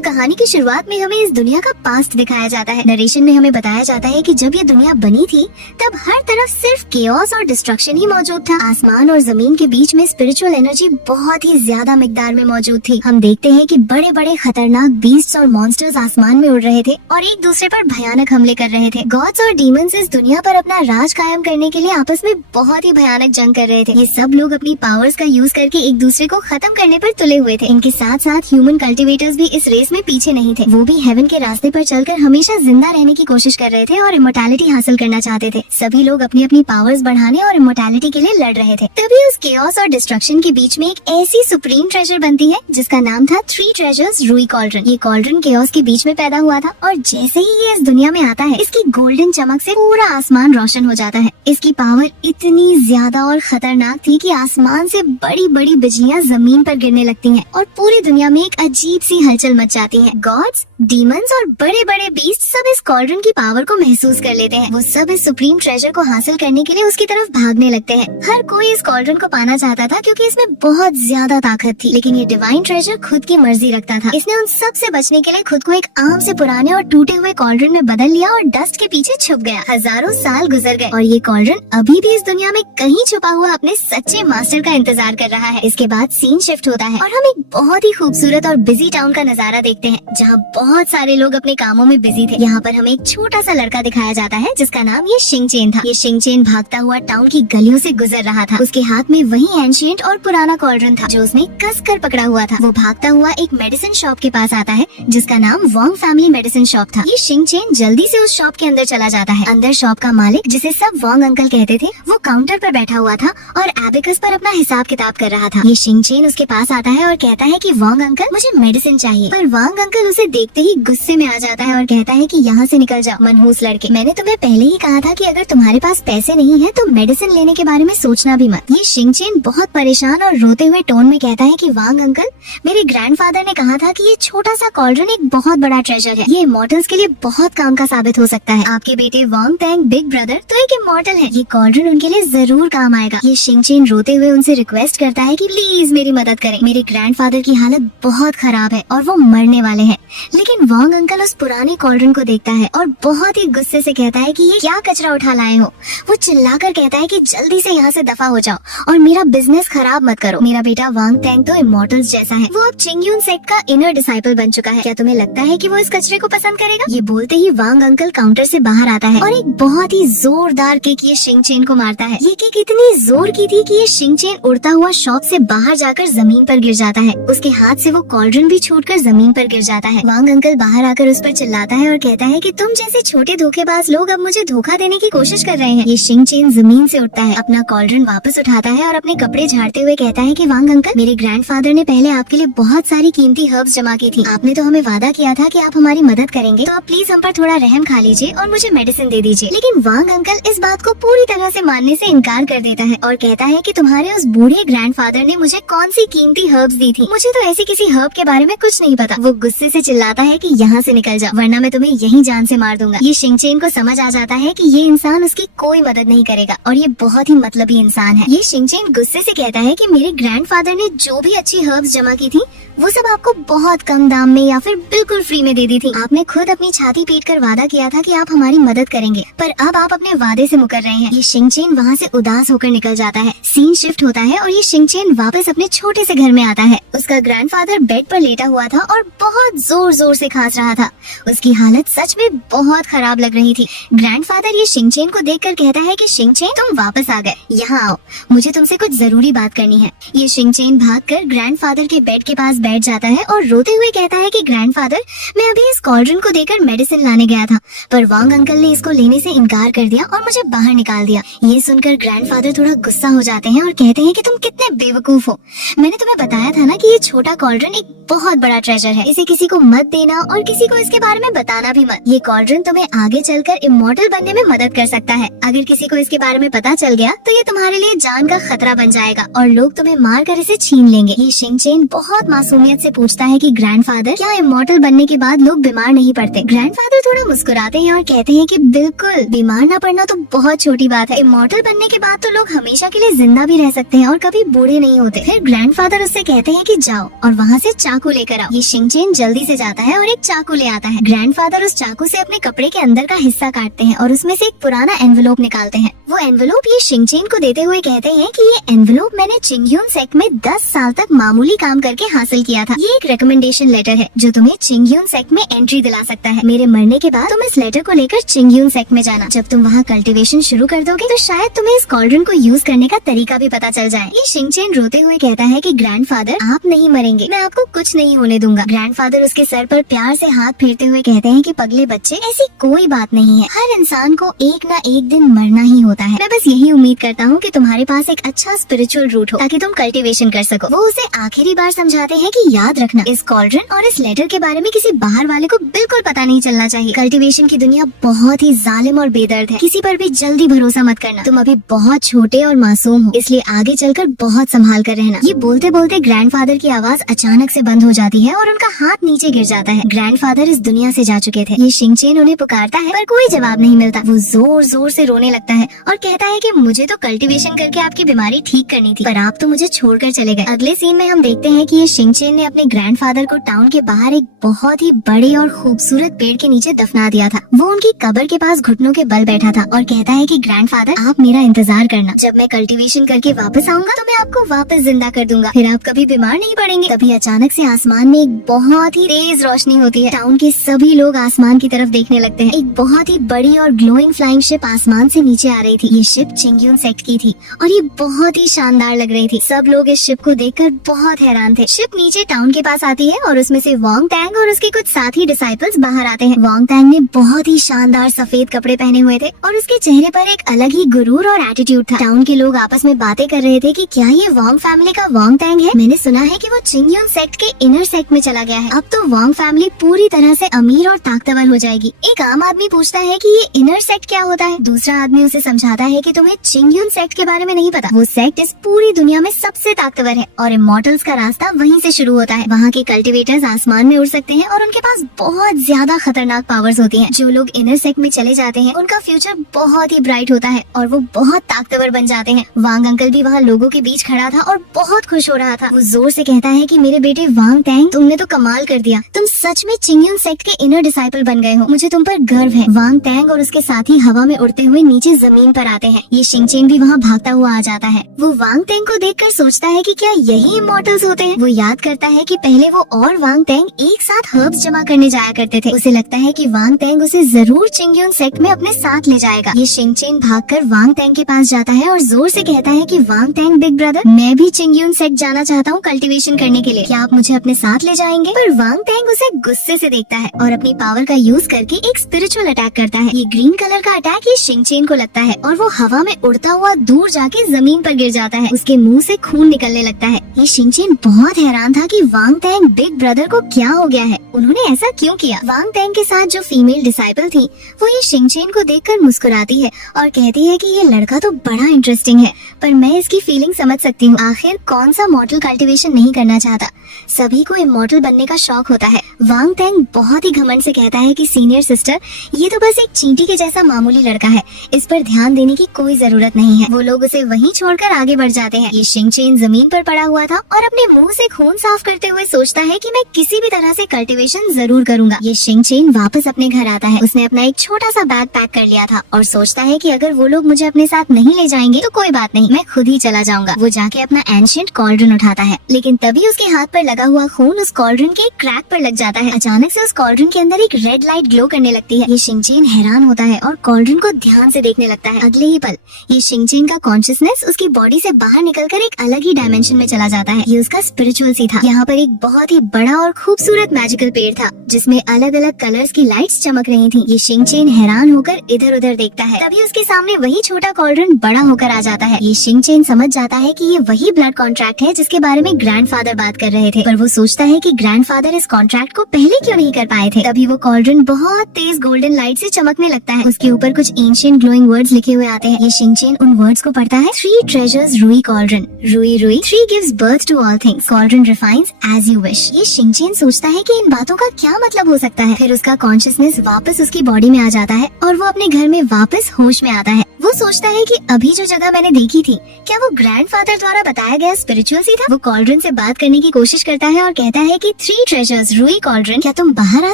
तो कहानी की शुरुआत में हमें इस दुनिया का पास्ट दिखाया जाता है। नरेशन में हमें बताया जाता है कि जब ये दुनिया बनी थी तब हर तरफ सिर्फ केओस और डिस्ट्रक्शन ही मौजूद था। आसमान और जमीन के बीच में स्पिरिचुअल एनर्जी बहुत ही ज्यादा मिकदार में मौजूद थी। हम देखते हैं कि बड़े बड़े खतरनाक बीस्ट्स और मॉन्स्टर्स आसमान में उड़ रहे थे और एक दूसरे पर भयानक हमले कर रहे थे। गॉड्स और डीमंस इस दुनिया पर अपना राज कायम करने के लिए आपस में बहुत ही भयानक जंग कर रहे थे। ये सब लोग अपनी पावर्स का यूज करके एक दूसरे को खत्म करने पर तुले हुए थे। इनके साथ साथ ह्यूमन कल्टिवेटर्स भी इस रेस में पीछे नहीं थे। वो भी हेवन के रास्ते पर चलकर हमेशा जिंदा रहने की कोशिश कर रहे थे और इमोर्टैलिटी हासिल करना चाहते थे। सभी लोग अपनी अपनी पावर्स बढ़ाने और इमोर्टैलिटी के लिए लड़ रहे थे। तभी उस केओस और डिस्ट्रक्शन के बीच में एक ऐसी सुप्रीम ट्रेजर बनती है जिसका नाम था 3 ट्रेजर्स रूई कॉल्ड्रन। ये कॉल्ड्रन केओस के बीच में पैदा हुआ था और जैसे ही ये इस दुनिया में आता है इसकी गोल्डन चमक से पूरा आसमान रोशन हो जाता है। इसकी पावर इतनी ज्यादा और खतरनाक थी कि आसमान से बड़ी बड़ी बिजलियां जमीन पर गिरने लगती हैं और पूरी दुनिया में एक अजीब सी हलचल मच जाती है। गॉड्स, डीमंस और बड़े बड़े बीस्ट सब इस कॉल्ड्रन की पावर को महसूस कर लेते हैं। वो सब इस सुप्रीम ट्रेजर को हासिल करने के लिए उसकी तरफ भागने लगते हैं। हर कोई इस कॉल्ड्रन को पाना चाहता था क्योंकि इसमें बहुत ज्यादा ताकत थी, लेकिन ये डिवाइन ट्रेजर खुद की मर्जी रखता था। इसने उन सब से बचने के लिए खुद को एक आम से पुराने और टूटे हुए कॉल्ड्रन में बदल लिया और डस्ट के पीछे छुप गया। हजारों साल गुजर गए और ये कॉल्ड्रन अभी भी इस दुनिया में कहीं छुपा हुआ अपने सच्चे मास्टर का इंतजार कर रहा है। इसके बाद सीन शिफ्ट होता है और हम एक बहुत ही खूबसूरत और बिजी टाउन का नजारा देखते हैं जहाँ बहुत सारे लोग अपने कामों में बिजी थे। यहाँ पर हमें एक छोटा सा लड़का दिखाया जाता है जिसका नाम ये शिंगचेन था। ये शिंगचेन भागता हुआ टाउन की गलियों से गुजर रहा था। उसके हाथ में वही एंशिएंट और पुराना कॉल्ड्रन था जो उसने कस कर पकड़ा हुआ था। वो भागता हुआ एक मेडिसिन शॉप के पास आता है जिसका नाम वोंग फैमिली मेडिसिन शॉप था। ये शिंगचेन जल्दी से उस शॉप के अंदर चला जाता है। अंदर शॉप का मालिक, जिसे सब वोंग अंकल कहते थे, वो काउंटर पर बैठा हुआ था और एबेकस पर अपना हिसाब किताब कर रहा था। ये शिंगचेन उसके पास आता है और कहता है कि वोंग अंकल, मुझे मेडिसिन चाहिए। पर वोंग अंकल उसे देखते ही गुस्से में आ जाता है और कहता है कि यहाँ से निकल जाओ मनहूस लड़के। मैंने तुम्हें पहले ही कहा था कि अगर तुम्हारे पास पैसे नहीं है तो मेडिसिन लेने के बारे में सोचना भी मत। ये शिंगचेन बहुत परेशान और रोते हुए टोन में कहता है कि वोंग अंकल, मेरे ग्रैंडफादर ने कहा था कि ये छोटा सा कॉल्ड्रन एक बहुत बड़ा ट्रेजर है। ये इमॉर्टल्स के लिए बहुत काम का साबित हो सकता है। आपके बेटे वोंग टैंग बिग ब्रदर तो एक इमॉर्टल है। ये कॉल्ड्रन उनके लिए जरूर काम आएगा। ये शिंगचेन रोते हुए उनसे रिक्वेस्ट करता है कि प्लीज मेरी मदद करें। मेरे ग्रैंडफादर की हालत बहुत खराब है और वो मरने वाले हैं। लेकिन वोंग अंकल उस पुराने कॉल्ड्रन को देखता है और बहुत ही गुस्से से कहता है कि ये क्या कचरा उठा लाए हो। वो चिल्लाकर कहता है कि जल्दी से यहाँ से दफा हो जाओ और मेरा बिजनेस खराब मत करो। मेरा बेटा वांग टैंग तो इमॉर्टल्स जैसा है। वो अब चिंगयून सेक्ट का इनर डिसाइपल बन चुका है। क्या तुम्हें लगता है कि वो इस कचरे को पसंद करेगा? ये बोलते ही वांग अंकल काउंटर से बाहर आता है और एक बहुत ही जोरदार किक ये शिंगचेन को मारता है। ये किक इतनी जोर की थी कि ये शिंगचेन उड़ता हुआ शॉप से बाहर जाकर जमीन पर गिर जाता है। उसके हाथ से वो कॉल्ड्रन भी छूटकर जमीन पर गिर जाता है। वांग अंकल बाहर आकर उस पर चिल्लाता है और कहता है कि तुम जैसे छोटे धोखेबाज लोग अब मुझे धोखा देने की कोशिश कर रहे हैं। ये शिंगचेन जमीन से उठता है, अपना कॉल्ड्रन वापस उठाता है और अपने कपड़े झाड़ते हुए कहता है कि वांग अंकल, मेरे ग्रैंडफादर ने पहले आपके लिए बहुत सारी कीमती हर्ब्स जमा की थी। आपने तो हमें वादा किया था कि आप हमारी मदद करेंगे, तो आप प्लीज हम पर थोड़ा रहम खा लीजिए और मुझे मेडिसिन दे दीजिए। लेकिन वांग अंकल इस बात को पूरी तरह से मानने से इनकार कर देता है और कहता है कि तुम्हारे उस बूढ़े ग्रैंडफादर ने मुझे कौन सी कीमती हर्ब्स दी थी, मुझे तो ऐसी किसी हर्ब के बारे में कुछ नहीं पता। वो गुस्से से चिल्लाता है कि यहाँ से निकल जाओ वरना मैं तुम्हें यहीं जान से मार दूंगा। ये शिंगचेन को समझ आ जाता है कि ये इंसान उसकी कोई मदद नहीं करेगा और ये बहुत ही मतलबी इंसान है। ये शिंगचेन गुस्से से कहता है कि मेरे ग्रैंडफादर ने जो भी अच्छी हर्ब्स जमा की थी वो सब आपको बहुत कम दाम में या फिर बिल्कुल फ्री में दे दी थी। आपने खुद अपनी छाती पीट कर वादा किया था कि आप हमारी मदद करेंगे, पर अब आप अपने वादे से मुकर रहे हैं। ये शिंगचेन वहाँ से उदास होकर निकल जाता है। सीन शिफ्ट होता है और ये शिंगचेन वापस अपने छोटे से घर में आता है। उसका ग्रैंडफादर बेड पर लेटा हुआ था और बहुत जोर जोर से खांस रहा था। उसकी हालत सच में बहुत खराब लग रही थी। ग्रैंडफादर ये शिंगचेन को देखकर कहता है कि शिंगचेन, तुम वापस आ गए, यहाँ आओ, मुझे तुमसे कुछ जरूरी बात करनी है। ये शिंगचेन भागकर ग्रैंडफादर के बेड के पास बैठ जाता है और रोते हुए कहता है कि ग्रैंडफादर, मैं अभी इस कॉल्ड्रन को देकर मेडिसिन लाने गया था, पर वांग अंकल ने इसको लेने से इनकार कर दिया और मुझे बाहर निकाल दिया। ये सुनकर ग्रैंडफादर थोड़ा गुस्सा हो जाते हैं और कहते हैं कि तुम कितने बेवकूफ हो। मैंने तुम्हें बताया था ना कि ये छोटा कॉल्ड्रन एक बहुत बड़ा ट्रेजर है। इसे किसी को मत देना और किसी को इसके बारे में बताना भी मत। ये कॉल्ड्रन तुम्हें आगे चलकर इमॉर्टल बनने में मदद कर सकता है। अगर किसी को इसके बारे में पता चल गया तो ये तुम्हारे लिए जान का खतरा बन जाएगा और लोग तुम्हें मार कर इसे छीन लेंगे। ये शिंगचेन बहुत मासूमियत से पूछता है कि ग्रैंडफादर, क्या इमॉर्टल बनने के बाद लोग बीमार नहीं पड़ते? ग्रैंडफादर थोड़ा मुस्कुराते हैं और कहते हैं कि बिल्कुल, बीमार ना पड़ना तो बहुत छोटी बात है। इमॉर्टल बनने के बाद तो लोग हमेशा के लिए जिंदा भी रह सकते हैं और कभी बूढ़े नहीं होते। फिर ग्रैंडफादर उससे कहते हैं कि जाओ और वहाँ से चाकू लेकर आओ। ये शिनचैन जल्दी से जाता है और एक चाकू ले आता है। ग्रैंडफादर उस चाकू से अपने कपड़े के अंदर का हिस्सा काटते हैं और उसमें से एक पुराना एनवेलोप निकालते हैं। वो एनवेलोप ये शिनचैन को देते हुए कहते हैं कि ये एनवेलोप मैंने चिंगयून सेक्ट में 10 साल तक मामूली काम करके हासिल किया था। ये एक रिकमेंडेशन लेटर है जो तुम्हें चिंगयून सेक्ट में एंट्री दिला सकता है। मेरे मरने के बाद तुम इस लेटर को लेकर चिंगयून सेक्ट में जाना। जब तुम वहाँ कल्टीवेशन शुरू कर दोगे तो शायद तुम्हें इस कॉल्ड्रन को यूज करने का तरीका भी पता चल जाए। ये शिनचैन रोते हुए कहता है कि ग्रैंडफादर, आप नहीं मरेंगे, मैं आपको कुछ नहीं होने दूंगा। ग्रैंडफादर उसके सर पर प्यार से हाथ फेरते हुए कहते हैं कि पगले बच्चे, ऐसी कोई बात नहीं है, हर इंसान को एक ना एक दिन मरना ही होता है। मैं बस यही उम्मीद करता हूँ कि तुम्हारे पास एक अच्छा स्पिरिचुअल रूट हो ताकि तुम कल्टीवेशन कर सको। वो उसे आखिरी बार समझाते हैं कि याद रखना, इस कॉल्ड्रन और इस लेटर के बारे में किसी बाहर वाले को बिल्कुल पता नहीं चलना चाहिए। कल्टीवेशन की दुनिया बहुत ही जालिम और बेदर्द है, किसी पर भी जल्दी भरोसा मत करना। तुम अभी बहुत छोटे और मासूम हो, इसलिए आगे चलकर बहुत संभाल कर रहना। ये बोलते बोलते ग्रैंडफादर की आवाज अचानक से बंद हो जाती है और उनका हाथ नीचे गिर जाता है। ग्रैंडफादर इस दुनिया से जा चुके थे। ये शिनचैन उन्हें पुकारता है पर कोई जवाब नहीं मिलता। वो जोर जोर से रोने लगता है और कहता है कि मुझे तो कल्टीवेशन करके आपकी बीमारी ठीक करनी थी, पर आप तो मुझे छोड़कर चले गए। अगले सीन में हम देखते हैं कि ये शिनचैन ने अपने ग्रैंडफादर को टाउन के बाहर एक बहुत ही बड़े और खूबसूरत पेड़ के नीचे दफना दिया था। वो उनकी कब्र के पास घुटनों के बल बैठा था और कहता है कि ग्रैंडफादर, आप मेरा इंतजार करना, जब मैं कल्टीवेशन करके वापस आऊंगा तो मैं आपको वापस जिंदा कर दूंगा, फिर आप कभी बीमार नहीं पड़ेंगे। तभी अचानक से आसमान में एक बहुत ही तेज रोशनी होती है। टाउन के सभी लोग आसमान की तरफ देखने लगते हैं। एक बहुत ही बड़ी और ग्लोइंग फ्लाइंग शिप आसमान से नीचे आ रही थी। ये शिप चिंगयून सेक्ट की थी और ये बहुत ही शानदार लग रही थी। सब लोग इस शिप को देखकर बहुत हैरान थे। शिप नीचे टाउन के पास आती है और उसमें से वांग टैंग और उसके कुछ साथी डिसाइपल्स बाहर आते हैं। वांग टैंग ने बहुत ही शानदार सफेद कपड़े पहने हुए थे और उसके चेहरे पर एक अलग ही गुरूर और एटीट्यूड था। टाउन के लोग आपस में बातें कर रहे थे कि क्या ये वांग फैमिली का वांग टैंग है। मैंने सुना है कि वो चिंगयून सेक्ट के इनर सेक्ट में चला गया है। अब तो वांग फैमिली पूरी तरह से अमीर और ताकतवर हो जाएगी। एक आम आदमी पूछता है कि ये इनर सेक्ट क्या होता है। दूसरा आदमी उसे समझाता है कि तुम्हें चिंगयून सेक्ट के बारे में नहीं पता। वो सेक्ट इस पूरी दुनिया में सबसे ताकतवर है और इमॉर्टल्स का रास्ता वहीं से शुरू होता है। वहाँ के कल्टीवेटर्स आसमान में उड़ सकते हैं और उनके पास बहुत ज्यादा खतरनाक पावर्स होती हैं। जो लोग इनर सेक्ट में चले जाते हैं उनका फ्यूचर बहुत ही ब्राइट होता है और वो बहुत ताकतवर बन जाते हैं। वांग अंकल भी वहाँ लोगों के बीच खड़ा था और बहुत खुश हो रहा था। वो जोर से कहता है कि मेरे बेटे वांग टैंग, तुमने तो कमाल कर दिया, तुम सच में चिंगयून सेक्ट के इनर डिसाइपल बन गए हो, मुझे तुम पर गर्व है। वांग टैंग और उसके साथी हवा में उड़ते हुए नीचे जमीन पर आते हैं। ये शिनचैन भी वहाँ भागता हुआ आ जाता है। वो वांग टैंग को देखकर सोचता है कि क्या यही इमॉर्टल्स होते हैं। वो याद करता है कि पहले वो और वांग टैंग एक साथ हर्ब्स जमा करने जाया करते थे। उसे लगता है कि वांग टैंग उसे जरूर चिंगयून सेक्ट में अपने साथ ले जाएगा। ये शिनचैन भागकर वांग टैंग के पास जाता है और जोर से कहता है कि वांग टैंग बिग ब्रदर, मैं भी चिंगयून सेक्ट जाना चाहता हूँ कल्टीवेशन करने के लिए, क्या आप मुझे अपने साथ ले जाएंगे। पर वांग टैंग उसे गुस्से से देखता है और अपनी पावर का यूज करके एक स्पिरिचुअल अटैक करता है। ये ग्रीन कलर का अटैक ये शिनचैन को लगता है और वो हवा में उड़ता हुआ दूर जाके जमीन पर गिर जाता है। उसके मुंह से खून निकलने लगता है। ये शिनचैन बहुत हैरान था कि वांग टैंग बिग ब्रदर को क्या हो गया है, उन्होंने ऐसा क्यों किया। वांग टैंग के साथ जो फीमेल डिसाइपल थी वो ये शिनचैन को देखकर मुस्कुराती है और कहती है कि ये लड़का तो बड़ा इंटरेस्टिंग है, पर मैं इसकी फीलिंग समझ सकती हूँ। आखिर कौन सा मॉडल कल्टीवेशन नहीं करना चाहता, सभी को इमॉर्टल बनने का शौक होता है। वांग टैंग बहुत ही घमंड से कहता है कि सीनियर सिस्टर, ये तो बस एक चींटी के जैसा मामूली लड़का है, इस पर ध्यान देने की कोई जरूरत नहीं है। वो लोग उसे वहीं छोड़कर आगे बढ़ जाते हैं। ये शिनचैन जमीन पर पड़ा हुआ था और अपने मुंह से खून साफ करते हुए सोचता है कि मैं किसी भी तरह से कल्टीवेशन जरूर करूंगा। ये शिनचैन वापस अपने घर आता है। उसने अपना एक छोटा सा बैग पैक कर लिया था और सोचता है कि अगर वो लोग मुझे अपने साथ नहीं ले जाएंगे तो कोई बात नहीं, मैं खुद ही चला जाऊंगा। वो जाके अपना एंशिएंट कॉल्ड्रन उठाता है, लेकिन तभी उसके हाथ पर लगा हुआ खून उस कॉल्ड्रन के एक क्रैक पर लग जाता है। अचानक से उस कॉल्ड्रन के अंदर एक रेड लाइट ग्लो करने लगती है। ये शिनचैन हैरान होता है और कॉल्ड्रन को ध्यान से देखने लगता है। अगले ही पल ये शिनचैन का कॉन्शियसनेस उसकी बॉडी से बाहर निकलकर एक अलग ही डायमेंशन में चला जाता है। ये उसका स्पिरिचुअल सी था। यहाँ पर एक बहुत ही बड़ा और खूबसूरत मैजिकल पेड़ था जिसमें अलग अलग कलर्स की लाइट्स चमक रही थी। ये शिनचैन हैरान होकर इधर उधर देखता है। तभी उसके सामने वही छोटा कॉल्ड्रन बड़ा होकर आ जाता है। ये शिनचैन समझ जाता है कि ये वही ब्लड कॉन्ट्रैक्ट है जिसके बारे में ग्रैंडफादर बात कर रहे थे, पर वो सोचता है कि ग्रैंडफादर इस कॉन्ट्रैक्ट को पहले क्यों नहीं कर पाए थे। तभी वो कॉल्ड्रन बहुत तेज गोल्डन लाइट से चमकने लगता है। उसके ऊपर कुछ एंशिएंट ग्लोइंग वर्ड्स लिखे हुए आते हैं। ये शिनचैन उन वर्ड्स को पढ़ता है। 3 treasures रूई कॉल्ड्रन, रूई रूई 3 gives birth to all things, cauldron refines as you wish। ये शिनचैन सोचता है कि इन बातों का क्या मतलब हो सकता है। फिर उसका कॉन्शियसनेस वापस उसकी बॉडी में आ जाता है और वो अपने घर में वापस होश में आता है। वो सोचता है कि अभी जो जगह मैंने देखी थी, क्या वो ग्रैंडफादर द्वारा बताया गया स्पिरिचुअल सी था। वो कॉल्ड्रन से बात करने की कोशिश करता है और कहता है कि 3 ट्रेजर्स रूई कॉल्ड्रन, क्या तुम बाहर आ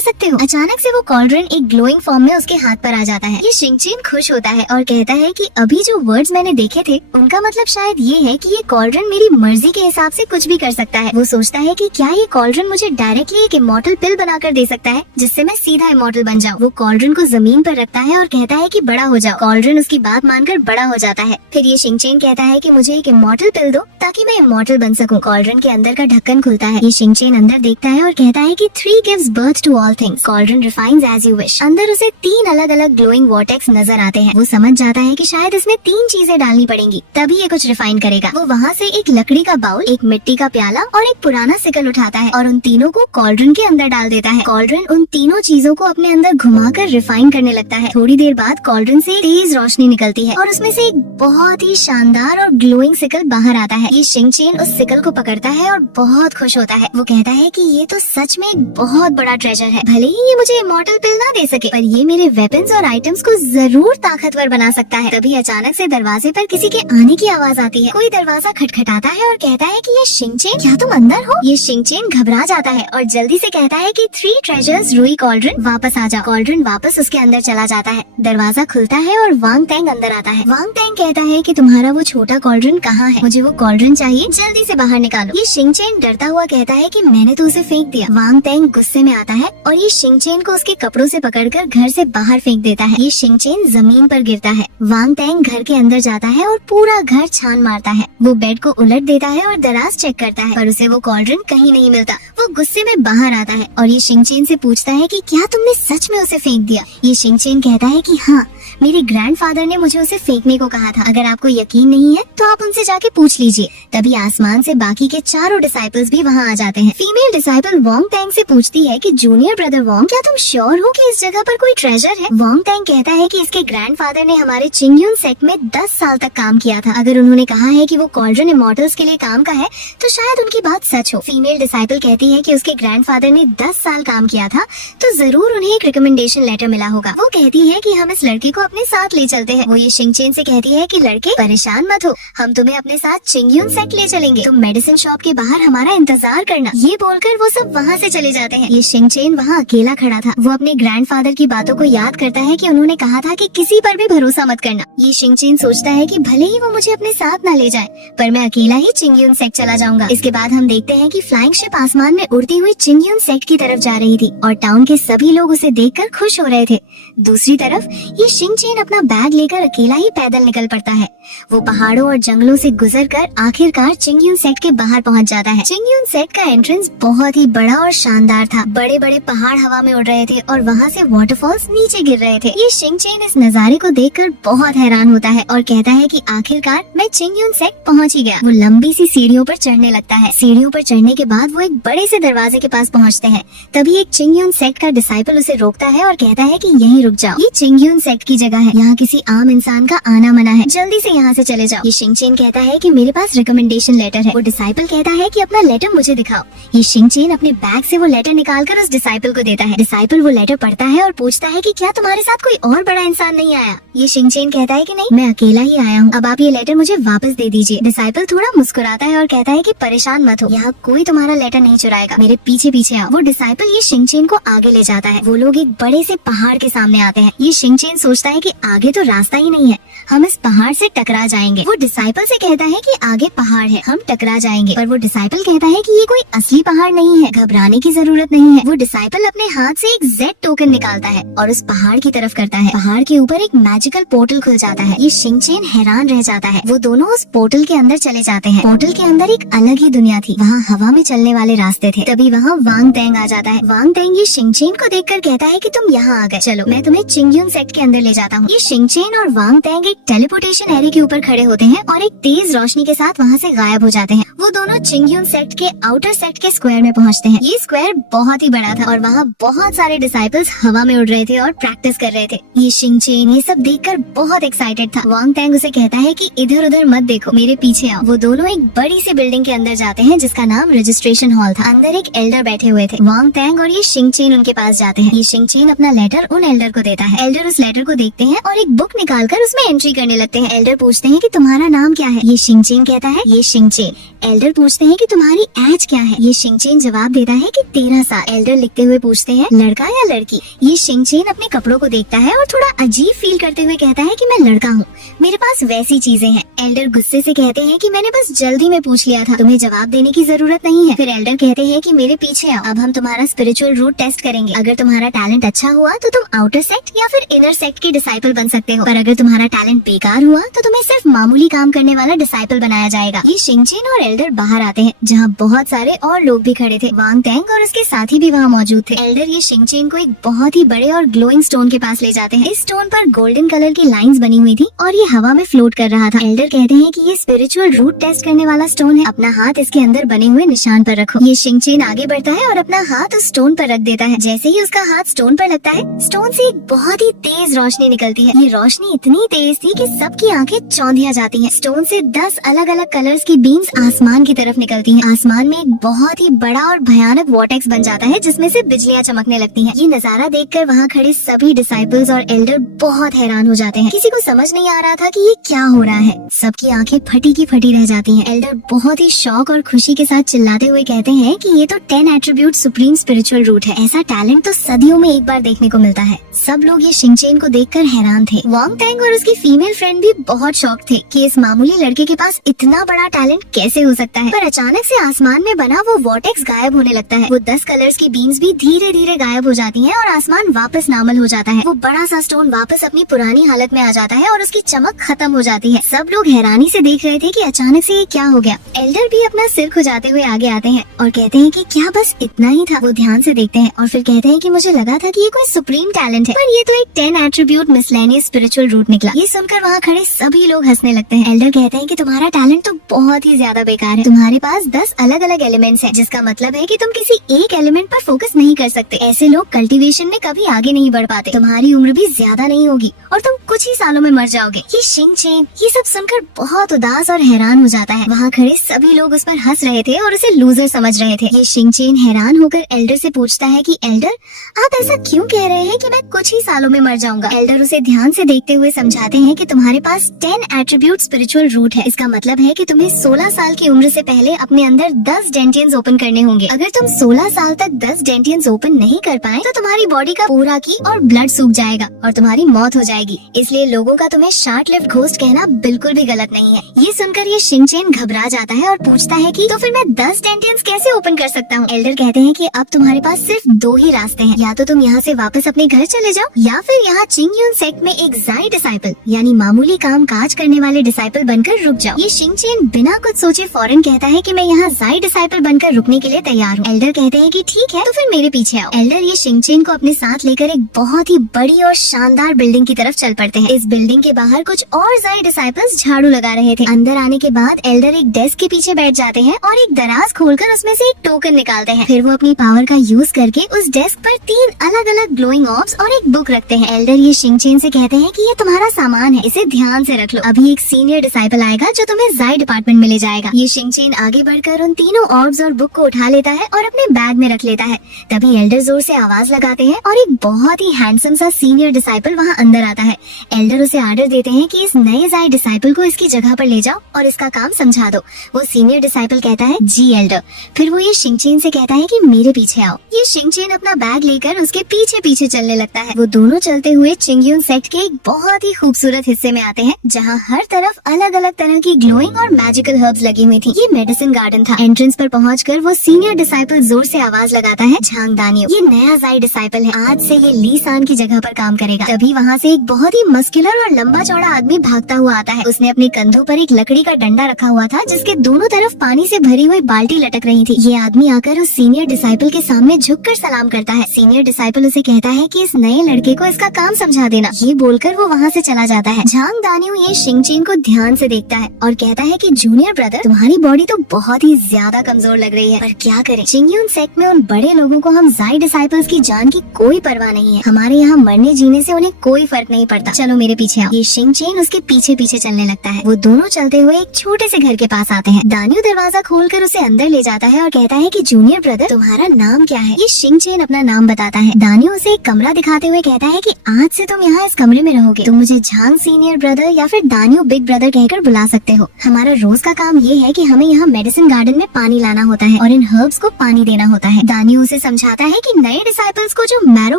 सकते हो। अचानक से वो कॉल्ड्रन एक ग्लोइंग फॉर्म में उसके हाथ पर आ जाता है। ये शिंगचेन खुश होता है और कहता है कि अभी जो वर्ड्स मैंने देखे थे उनका मतलब शायद ये है कि ये कॉल्ड्रन मेरी मर्जी के हिसाब से कुछ भी कर सकता है। वो सोचता है कि क्या ये कॉल्ड्रन मुझे डायरेक्टली एक इमॉर्टल पिल बनाकर दे सकता है जिससे मैं सीधा इमॉर्टल बन जाऊँ। वो कॉल्ड्रन को जमीन पर रखता है और कहता है कि बड़ा हो जाओ। कॉल्ड्रन उसकी बात मानकर बड़ा हो जाता है। फिर ये शिंगचेन कहता है कि मुझे एक इमॉर्टल पिल दो ताकि मैं इमॉर्टल बन सकूं। कॉल्ड्रन के अंदर का ढक्कन खुलता है। ये शिंगचेन अंदर देखता है और कहता है कि 3 gives birth to all things. Cauldron refines as you wish. अंदर उसे 3 अलग अलग ग्लोइंग वॉर्टेक्स नजर आते हैं। वो समझ जाता है कि शायद इसमें 3 चीजें डालनी पड़ेंगी तभी ये कुछ रिफाइन करेगा। वो वहाँ से एक लकड़ी का बाउल, एक मिट्टी का प्याला और एक पुराना सिकल उठाता है और उन तीनों को कॉल्ड्रन के अंदर डाल देता है। कॉल्ड्रन उन तीनों चीजों को अपने अंदर घुमाकर रिफाइन करने लगता है। थोड़ी देर बाद कॉल्ड्रन से तेज रोशनी निकलती है और उसमें से एक बहुत ही शानदार और ग्लोइंग सिकल बाहर आता है। ये शिंगचेन उस सिकल को पकड़ता है और बहुत खुश होता है। वो कहता है कि ये तो सच में एक बहुत बड़ा ट्रेजर है। भले ही ये मुझे इमॉर्टल पिल ना दे सके, पर ये मेरे वेपन्स और आइटम्स को जरूर ताकतवर बना सकता है। तभी अचानक से दरवाजे पर किसी के आने की आवाज आती है। कोई दरवाजा खटखटाता है और कहता है कि ये शिंगचेन, क्या तुम अंदर हो। ये शिंगचेन घबरा जाता है और जल्दी से कहता है कि 3 ट्रेजर्स रूई कॉल्ड्रन, वापस आ जाओ। कॉल्ड्रन वापस उसके अंदर चला जाता है। दरवाजा खुलता है और वांग टैंग अंदर आता है। वांग टैंग कहता है कि तुम्हारा वो छोटा कॉल्ड्रन कहाँ है, मुझे वो कॉल्ड्रन चाहिए, जल्दी से बाहर निकालो। ये शिंगचेन डरता हुआ कहता है कि मैंने तो उसे फेंक दिया। वांग टैंग गुस्से में आता है और ये शिंगचेन को उसके कपड़ों से पकड़कर घर से बाहर फेंक देता है। ये शिंगचेन जमीन पर गिरता है। वांग टैंग घर के अंदर जाता है और पूरा घर छान मारता है। वो बेड को उलट देता है और दराज चेक करता है, पर उसे वो कॉल्ड्रन कहीं नहीं मिलता। वो गुस्से में बाहर आता है और ये शिंगचेन से पूछता है कि क्या तुमने सच में उसे फेंक दिया। ये शिंगचेन कहता है कि हाँ, मेरे ग्रैंडफादर ने मुझे उसे फेंकने को कहा था। अगर आपको यकीन नहीं है तो आप उनसे जाके पूछ लीजिए। तभी आसमान से बाकी के चारों डिसाइपल्स भी वहाँ आ जाते हैं। फीमेल डिसाइपल वांग टैंग से पूछती है कि जूनियर ब्रदर वांग, क्या तुम श्योर हो कि इस जगह पर कोई ट्रेजर है। वांग टैंग कहता है कि इसके ग्रैंडफादर ने हमारे चिंगयुन सेक्ट में 10 साल तक काम किया था। अगर उन्होंने कहा है कि वो कॉल्ड्रन इमॉर्टल्स के लिए काम का है तो शायद उनकी बात सच हो। फीमेल डिसाइपल कहती है कि उसके ग्रैंडफादर ने 10 साल काम किया था तो जरूर उन्हें एक रिकमेंडेशन लेटर मिला होगा। वो कहती है कि हम इस लड़के को अपने साथ ले चलते हैं। वो ये शिंगचेन से कहती है कि लड़के परेशान मत हो, हम तुम्हें अपने साथ चिंगयुन सेक्ट ले चलेंगे, तुम मेडिसिन शॉप के बाहर हमारा इंतजार करना। ये बोलकर वो सब वहाँ से चले जाते हैं। ये शिंगचेन वहाँ अकेला खड़ा था। वो अपने ग्रैंडफादर की बातों को याद करता है कि उन्होंने कहा था कि किसी पर भी भरोसा मत करना। ये शिंगचेन सोचता है कि भले ही वो मुझे अपने साथ न ले जाए, पर मैं अकेला ही चिंगयुन सेक्ट चला जाऊंगा। इसके बाद हम देखते हैं कि फ्लाइंग शिप आसमान में उड़ती हुई चिंगयुन सेक्ट की तरफ जा रही थी और टाउन के सभी लोग उसे देखकर खुश हो रहे थे। दूसरी तरफ ये शिंगचेन अपना बैग लेकर अकेला ही पैदल निकल पड़ता है। वो पहाड़ों और जंगलों से गुजरकर आखिरकार चिंगयुन सेक्ट के बाहर पहुंच जाता है। चिंगयुन सेक्ट का एंट्रेंस बहुत ही बड़ा और शानदार था। बड़े बड़े पहाड़ हवा में उड़ रहे थे और वहाँ से वाटरफॉल्स नीचे गिर रहे थे। ये शिंगचेन इस नजारे को देखकर बहुत हैरान होता है और कहता है कि आखिरकार मैं चिंगयुन सेक्ट पहुंच ही गया। वो लंबी सी सीढ़ियों पर चढ़ने लगता है। सीढ़ियों पर चढ़ने के बाद वो एक बड़े से दरवाजे के पास पहुँचते हैं। तभी एक चिंगयुन सेक्ट का डिसाइपल उसे रोकता है और कहता है कि यहीं रुक जाओ, ये चिंगयुन सेक्ट की जगह है, यहाँ किसी आम इंसान का आना मना है, जल्दी से यहाँ से चले जाओ। ये शिंगचेन कहता है कि मेरे पास रिकमेंडेशन लेटर है। वो डिसाइपल कहता है कि अपना लेटर मुझे दिखाओ। ये शिंगचेन अपने बैग से वो लेटर निकालकर उस डिसाइपल को देता है। डिसाइपल वो लेटर पढ़ता है और पूछता है कि क्या तुम्हारे साथ कोई और बड़ा इंसान नहीं आया। ये शिंगचेन कहता है कि नहीं, मैं अकेला ही आया हूँ, अब आप ये लेटर मुझे वापस दे दीजिए। डिसाइपल थोड़ा मुस्कुराता है और कहता है कि परेशान मत हो, यहाँ कोई तुम्हारा लेटर नहीं चुराएगा, मेरे पीछे पीछे आओ। वो डिसाइपल ये शिंगचेन को आगे ले जाता है। वो लोग एक बड़े से पहाड़ के सामने आते हैं। ये शिंगचेन सोचता है कि आगे तो रास्ता ही नहीं है, हम इस पहाड़ से टकरा जाएंगे। वो डिसाइपल से कहता है कि आगे पहाड़ है, हम टकरा जाएंगे, पर वो डिसाइपल कहता है कि ये कोई असली पहाड़ नहीं है, घबराने की जरूरत नहीं है। वो डिसाइपल अपने हाथ से एक Z टोकन निकालता है और उस पहाड़ की तरफ करता है। पहाड़ के ऊपर एक मैजिकल पोर्टल खुल जाता है। ये शिंगचेन हैरान रह जाता है। वो दोनों उस पोर्टल के अंदर चले जाते हैं। पोर्टल के अंदर एक अलग ही दुनिया थी। वहाँ हवा में चलने वाले रास्ते थे। तभी वहाँ वांग टैंग आ जाता है। वांग टैंग ये शिंगचेन को देखकर कहता है कि तुम यहाँ आ गए, चलो मैं तुम्हें चिंगयुन सेक्ट के अंदर ले जाता जाता हूँ। ये शिंगचेन और वांग टैंग एक टेलीपोर्टेशन एरे के ऊपर खड़े होते हैं और एक तेज रोशनी के साथ वहाँ से गायब हो जाते हैं। वो दोनों चिंगयून सेक्ट के आउटर सेक्ट के स्क्वायर में पहुँचते हैं। ये स्क्वायर बहुत ही बड़ा था और वहाँ बहुत सारे डिसाइपल्स हवा में उड़ रहे थे और प्रैक्टिस कर रहे थे। ये शिंगचेन ये सब देखकर बहुत एक्साइटेड था। वांग टैंग उसे कहता है कि इधर उधर मत देखो, मेरे पीछे आओ। वो दोनों एक बड़ी सी बिल्डिंग के अंदर जाते हैं जिसका नाम रजिस्ट्रेशन हॉल था। अंदर एक एल्डर बैठे हुए थे। वांग टैंग और ये शिंगचेन उनके पास जाते हैं। ये शिंगचेन अपना लेटर उन एल्डर को देता है। एल्डर उस लेटर को देखते हैं और एक बुक निकालकर उसमें एंट्री करने लगते हैं। एल्डर पूछते हैं कि तुम्हारा नाम क्या है? ये शिंगचेन कहता है ये शिंगचेन। एल्डर पूछते हैं कि तुम्हारी एज क्या है? ये शिंगचेन जवाब देता है कि 13 साल। एल्डर लिखते हुए पूछते हैं लड़का या लड़की? ये शिंगचेन अपने कपड़ों को देखता है और थोड़ा अजीब फील करते हुए कहता है कि मैं लड़का हूँ, मेरे पास वैसी चीजें हैं। एल्डर गुस्से से कहते हैं कि मैंने बस जल्दी में पूछ लिया था, तुम्हें जवाब देने की जरूरत नहीं है। फिर एल्डर कहते हैं कि मेरे पीछे आओ, अब हम तुम्हारा स्पिरिचुअल रूट टेस्ट करेंगे। अगर तुम्हारा टैलेंट अच्छा हुआ तो तुम आउटर सेक्ट या फिर इनर सेक्ट के डिसाइपल बन सकते हो, पर अगर तुम्हारा टैलेंट बेकार हुआ तो तुम्हें सिर्फ मामूली काम करने वाला डिसाइपल बनाया जाएगा। ये शिंगचेन और एल्डर बाहर आते हैं जहाँ बहुत सारे और लोग भी खड़े थे। वांग टैंग और उसके साथी भी वहाँ मौजूद थे। एल्डर ये शिंगचेन को एक बहुत ही बड़े और ग्लोइंग स्टोन के पास ले जाते हैं। इस स्टोन पर गोल्डन कलर की लाइंस बनी हुई थी और ये हवा में फ्लोट कर रहा था। एल्डर कहते हैं कि ये स्पिरिचुअल रूट टेस्ट करने वाला स्टोन है, अपना हाथ इसके अंदर बने हुए निशान पर रखो। ये शिंगचेन आगे बढ़ता है और अपना हाथ उस स्टोन पर रख देता है। जैसे ही उसका हाथ स्टोन पर लगता है, स्टोन से एक बहुत ही तेज रोशनी निकलती है। ये रोशनी इतनी तेज थी कि सबकी आंखें चौंधिया जाती हैं। स्टोन से 10 अलग अलग कलर्स की बीम्स आसमान की तरफ निकलती हैं। आसमान में एक बहुत ही बड़ा और भयानक वॉर्टेक्स बन जाता है जिसमें से बिजलियां चमकने लगती हैं। ये नजारा देखकर वहाँ खड़े सभी डिसाइपल्स और एल्डर बहुत हैरान हो जाते हैं। किसी को समझ नहीं आ रहा था कि ये क्या हो रहा है। सबकी आंखें फटी की फटी रह जाती हैं। एल्डर बहुत ही शौक और खुशी के साथ चिल्लाते हुए कहते हैं कि ये तो 10 एट्रीब्यूट सुप्रीम स्पिरिचुअल रूट है। ऐसा टैलेंट तो सदियों में एक बार देखने को मिलता है। सब लोग ये शिंगचेन को देखकर हैरान थे। वांग टैंग और उसकी फीमेल फ्रेंड भी बहुत शॉक थे कि इस मामूली लड़के के पास इतना बड़ा टैलेंट कैसे हो सकता है। पर अचानक से आसमान में बना वो वॉर्टेक्स गायब होने लगता है। वो 10 कलर्स की बीम्स भी धीरे धीरे गायब हो जाती हैं और आसमान वापस नॉर्मल हो जाता है। वो बड़ा सा स्टोन वापस अपनी पुरानी हालत में आ जाता है और उसकी चमक खत्म हो जाती है। सब लोग हैरानी से देख रहे थे कि अचानक से ये क्या हो गया। एल्डर भी अपना सिर खुजाते हुए आगे आते हैं और कहते हैं कि क्या बस इतना ही था। वो ध्यान से देखते हैं और फिर कहते हैं कि मुझे लगा था कि ये कोई सुप्रीम टैलेंट है, पर ये तो एक 10 एट्रीब्यूट मिसलेनियस स्पिरिचुअल रूट निकला। ये सुनकर वहाँ खड़े सभी लोग हंसने लगते हैं। एल्डर कहते हैं कि तुम्हारा टैलेंट तो बहुत ही ज्यादा बेकार है। तुम्हारे पास 10 अलग अलग एलिमेंट्स हैं, जिसका मतलब है कि तुम किसी एक एलिमेंट पर फोकस नहीं कर सकते। ऐसे लोग कल्टीवेशन में कभी आगे नहीं बढ़ पाते। तुम्हारी उम्र भी ज्यादा नहीं होगी और तुम कुछ ही सालों में मर जाओगे। ये शिंगचेन ये सब सुनकर बहुत उदास और हैरान हो जाता है। वहाँ खड़े सभी लोग उस पर हंस रहे थे और उसे लूजर समझ रहे थे। ये शिंगचेन हैरान होकर एल्डर से पूछता है कि एल्डर, आप ऐसा क्यों कह रहे हैं कि मैं कुछ ही सालों में मर जाऊंगा? एल्डर उसे ध्यान से देखते हुए समझाते हैं कि तुम्हारे पास 10 एट्रीब्यूट स्पिरिचुअल रूट है। इसका मतलब है कि तुम्हें 16 साल की उम्र से पहले अपने अंदर 10 डेंटियंस ओपन करने होंगे। अगर तुम 16 साल तक 10 डेंटियंस ओपन नहीं कर पाए तो तुम्हारी बॉडी का पूरा की और ब्लड सूख जाएगा और तुम्हारी मौत हो जाएगी। इसलिए लोगों का तुम्हें शार्ट लिव्ड घोस्ट कहना बिल्कुल भी गलत नहीं है। ये सुनकर ये शिंगचेन घबरा जाता है और पूछता है कि तो फिर मैं 10 डेंटियंस कैसे ओपन कर सकता हूँ? एल्डर कहते हैं कि अब तुम्हारे पास सिर्फ 2 ही रास्ते हैं, या तो तुम यहाँ से वापस अपने घर चले जाओ या फिर यहाँ चिंगयून सेक्ट में एक जाई डिसाइपल यानी मामूली काम काज करने वाले डिसाइपल बनकर रुक जाओ। ये शिंगचेन बिना कुछ सोचे फौरन कहता है कि मैं यहाँ जाई डिसाइपल बनकर रुकने के लिए तैयार हूँ। एल्डर कहते हैं कि ठीक है, तो फिर मेरे पीछे आओ। एल्डर ये शिंगचेन को अपने साथ लेकर एक बहुत ही बड़ी और शानदार बिल्डिंग की तरफ चल पड़ते हैं। इस बिल्डिंग के बाहर कुछ और जाई डिसाइपल्स झाड़ू लगा रहे थे। अंदर आने के बाद एल्डर एक डेस्क के पीछे बैठ जाते हैं और एक दराज खोलकर उसमें से एक टोकन निकालते हैं। फिर वो अपनी पावर का यूज करके उस डेस्क पर 3 अलग अलग ग्लोइंग ऑर्ब्स और एक बुक रखते हैं। एल्डर ये शिंगचेन से कहते हैं कि ये तुम्हारा सामान है, इसे ध्यान से रख लो। अभी एक सीनियर डिसाइपल आएगा जो तुम्हें जाई डिपार्टमेंट में ले जाएगा। ये शिंगचेन आगे बढ़कर उन तीनों ऑर्ब्स और बुक को उठा लेता है और अपने बैग में रख लेता है। तभी एल्डर जोर से आवाज लगाते हैं और एक बहुत ही हैंडसम सा सीनियर डिसाइपल वहाँ अंदर आता है। एल्डर उसे आर्डर देते हैं कि इस नए जाई डिसाइपल को इसकी जगह पर ले जाओ और इसका काम समझा दो। वो सीनियर डिसाइपल कहता है जी एल्डर। फिर वो ये शिंगचेन से कहता है कि मेरे पीछे आओ। ये शिंगचेन अपना बैग लेकर उसके पीछे पीछे चलने लगता है। वो दोनों चलते हुए चिंगयून सेक्ट के एक बहुत ही खूबसूरत हिस्से में आते हैं जहाँ हर तरफ अलग अलग तरह की ग्लोइंग और मैजिकल हर्ब्स लगी हुई थी। ये मेडिसिन गार्डन था। एंट्रेंस पर पहुंचकर वो सीनियर डिसाइपल जोर से आवाज लगाता है, झांगदानियों, ये नया जाई डिसाइपल है, आज से ये ली सान की जगह पर काम करेगा। तभी वहाँ से एक बहुत ही मस्कुलर और लंबा चौड़ा आदमी भागता हुआ आता है। उसने अपने कंधों पर एक लकड़ी का डंडा रखा हुआ था जिसके दोनों तरफ पानी से भरी हुई बाल्टी लटक रही थी। ये आदमी आकर उस सीनियर डिसाइपल के सामने झुककर सलाम करता है। सीनियर डिसाइपल उसे कहता है कि इस नए लड़के को इसका काम समझा देना। ये बोलकर वो वहाँ से चला जाता है। झांग दानियो ये शिंगचेन को ध्यान से देखता है और कहता है कि जूनियर ब्रदर, तुम्हारी बॉडी तो बहुत ही ज्यादा कमजोर लग रही है, पर क्या करें, चिंगयून सेक्ट में उन बड़े लोगों को हम जाई डिसाइपल्स की जान की कोई परवाह नहीं है। हमारे यहाँ मरने जीने से उन्हें कोई फर्क नहीं पड़ता। चलो मेरे पीछे आओ। ये शिंगचेन उसके पीछे पीछे चलने लगता है। वो दोनों चलते हुए एक छोटे से घर के पास आते हैं। दानियो दरवाजा खोलकर उसे अंदर ले जाता है और कहता है कि जूनियर ब्रदर, तुम्हारा नाम क्या है? ये शिंगचेन अपना नाम बताता है। दानियो उसे एक कमरा दिखाते हुए कहता है कि आज से तुम यहाँ इस कमरे में रहोगे। तुम मुझे झांग सीनियर ब्रदर या फिर दानियो बिग ब्रदर कहकर बुला सकते हो। हमारा रोज का काम ये है कि हमें यहाँ मेडिसिन गार्डन में पानी लाना होता है और इन हर्ब्स को पानी देना होता है। दानियो उसे समझाता है कि नए डिसाइपल्स को जो मैरो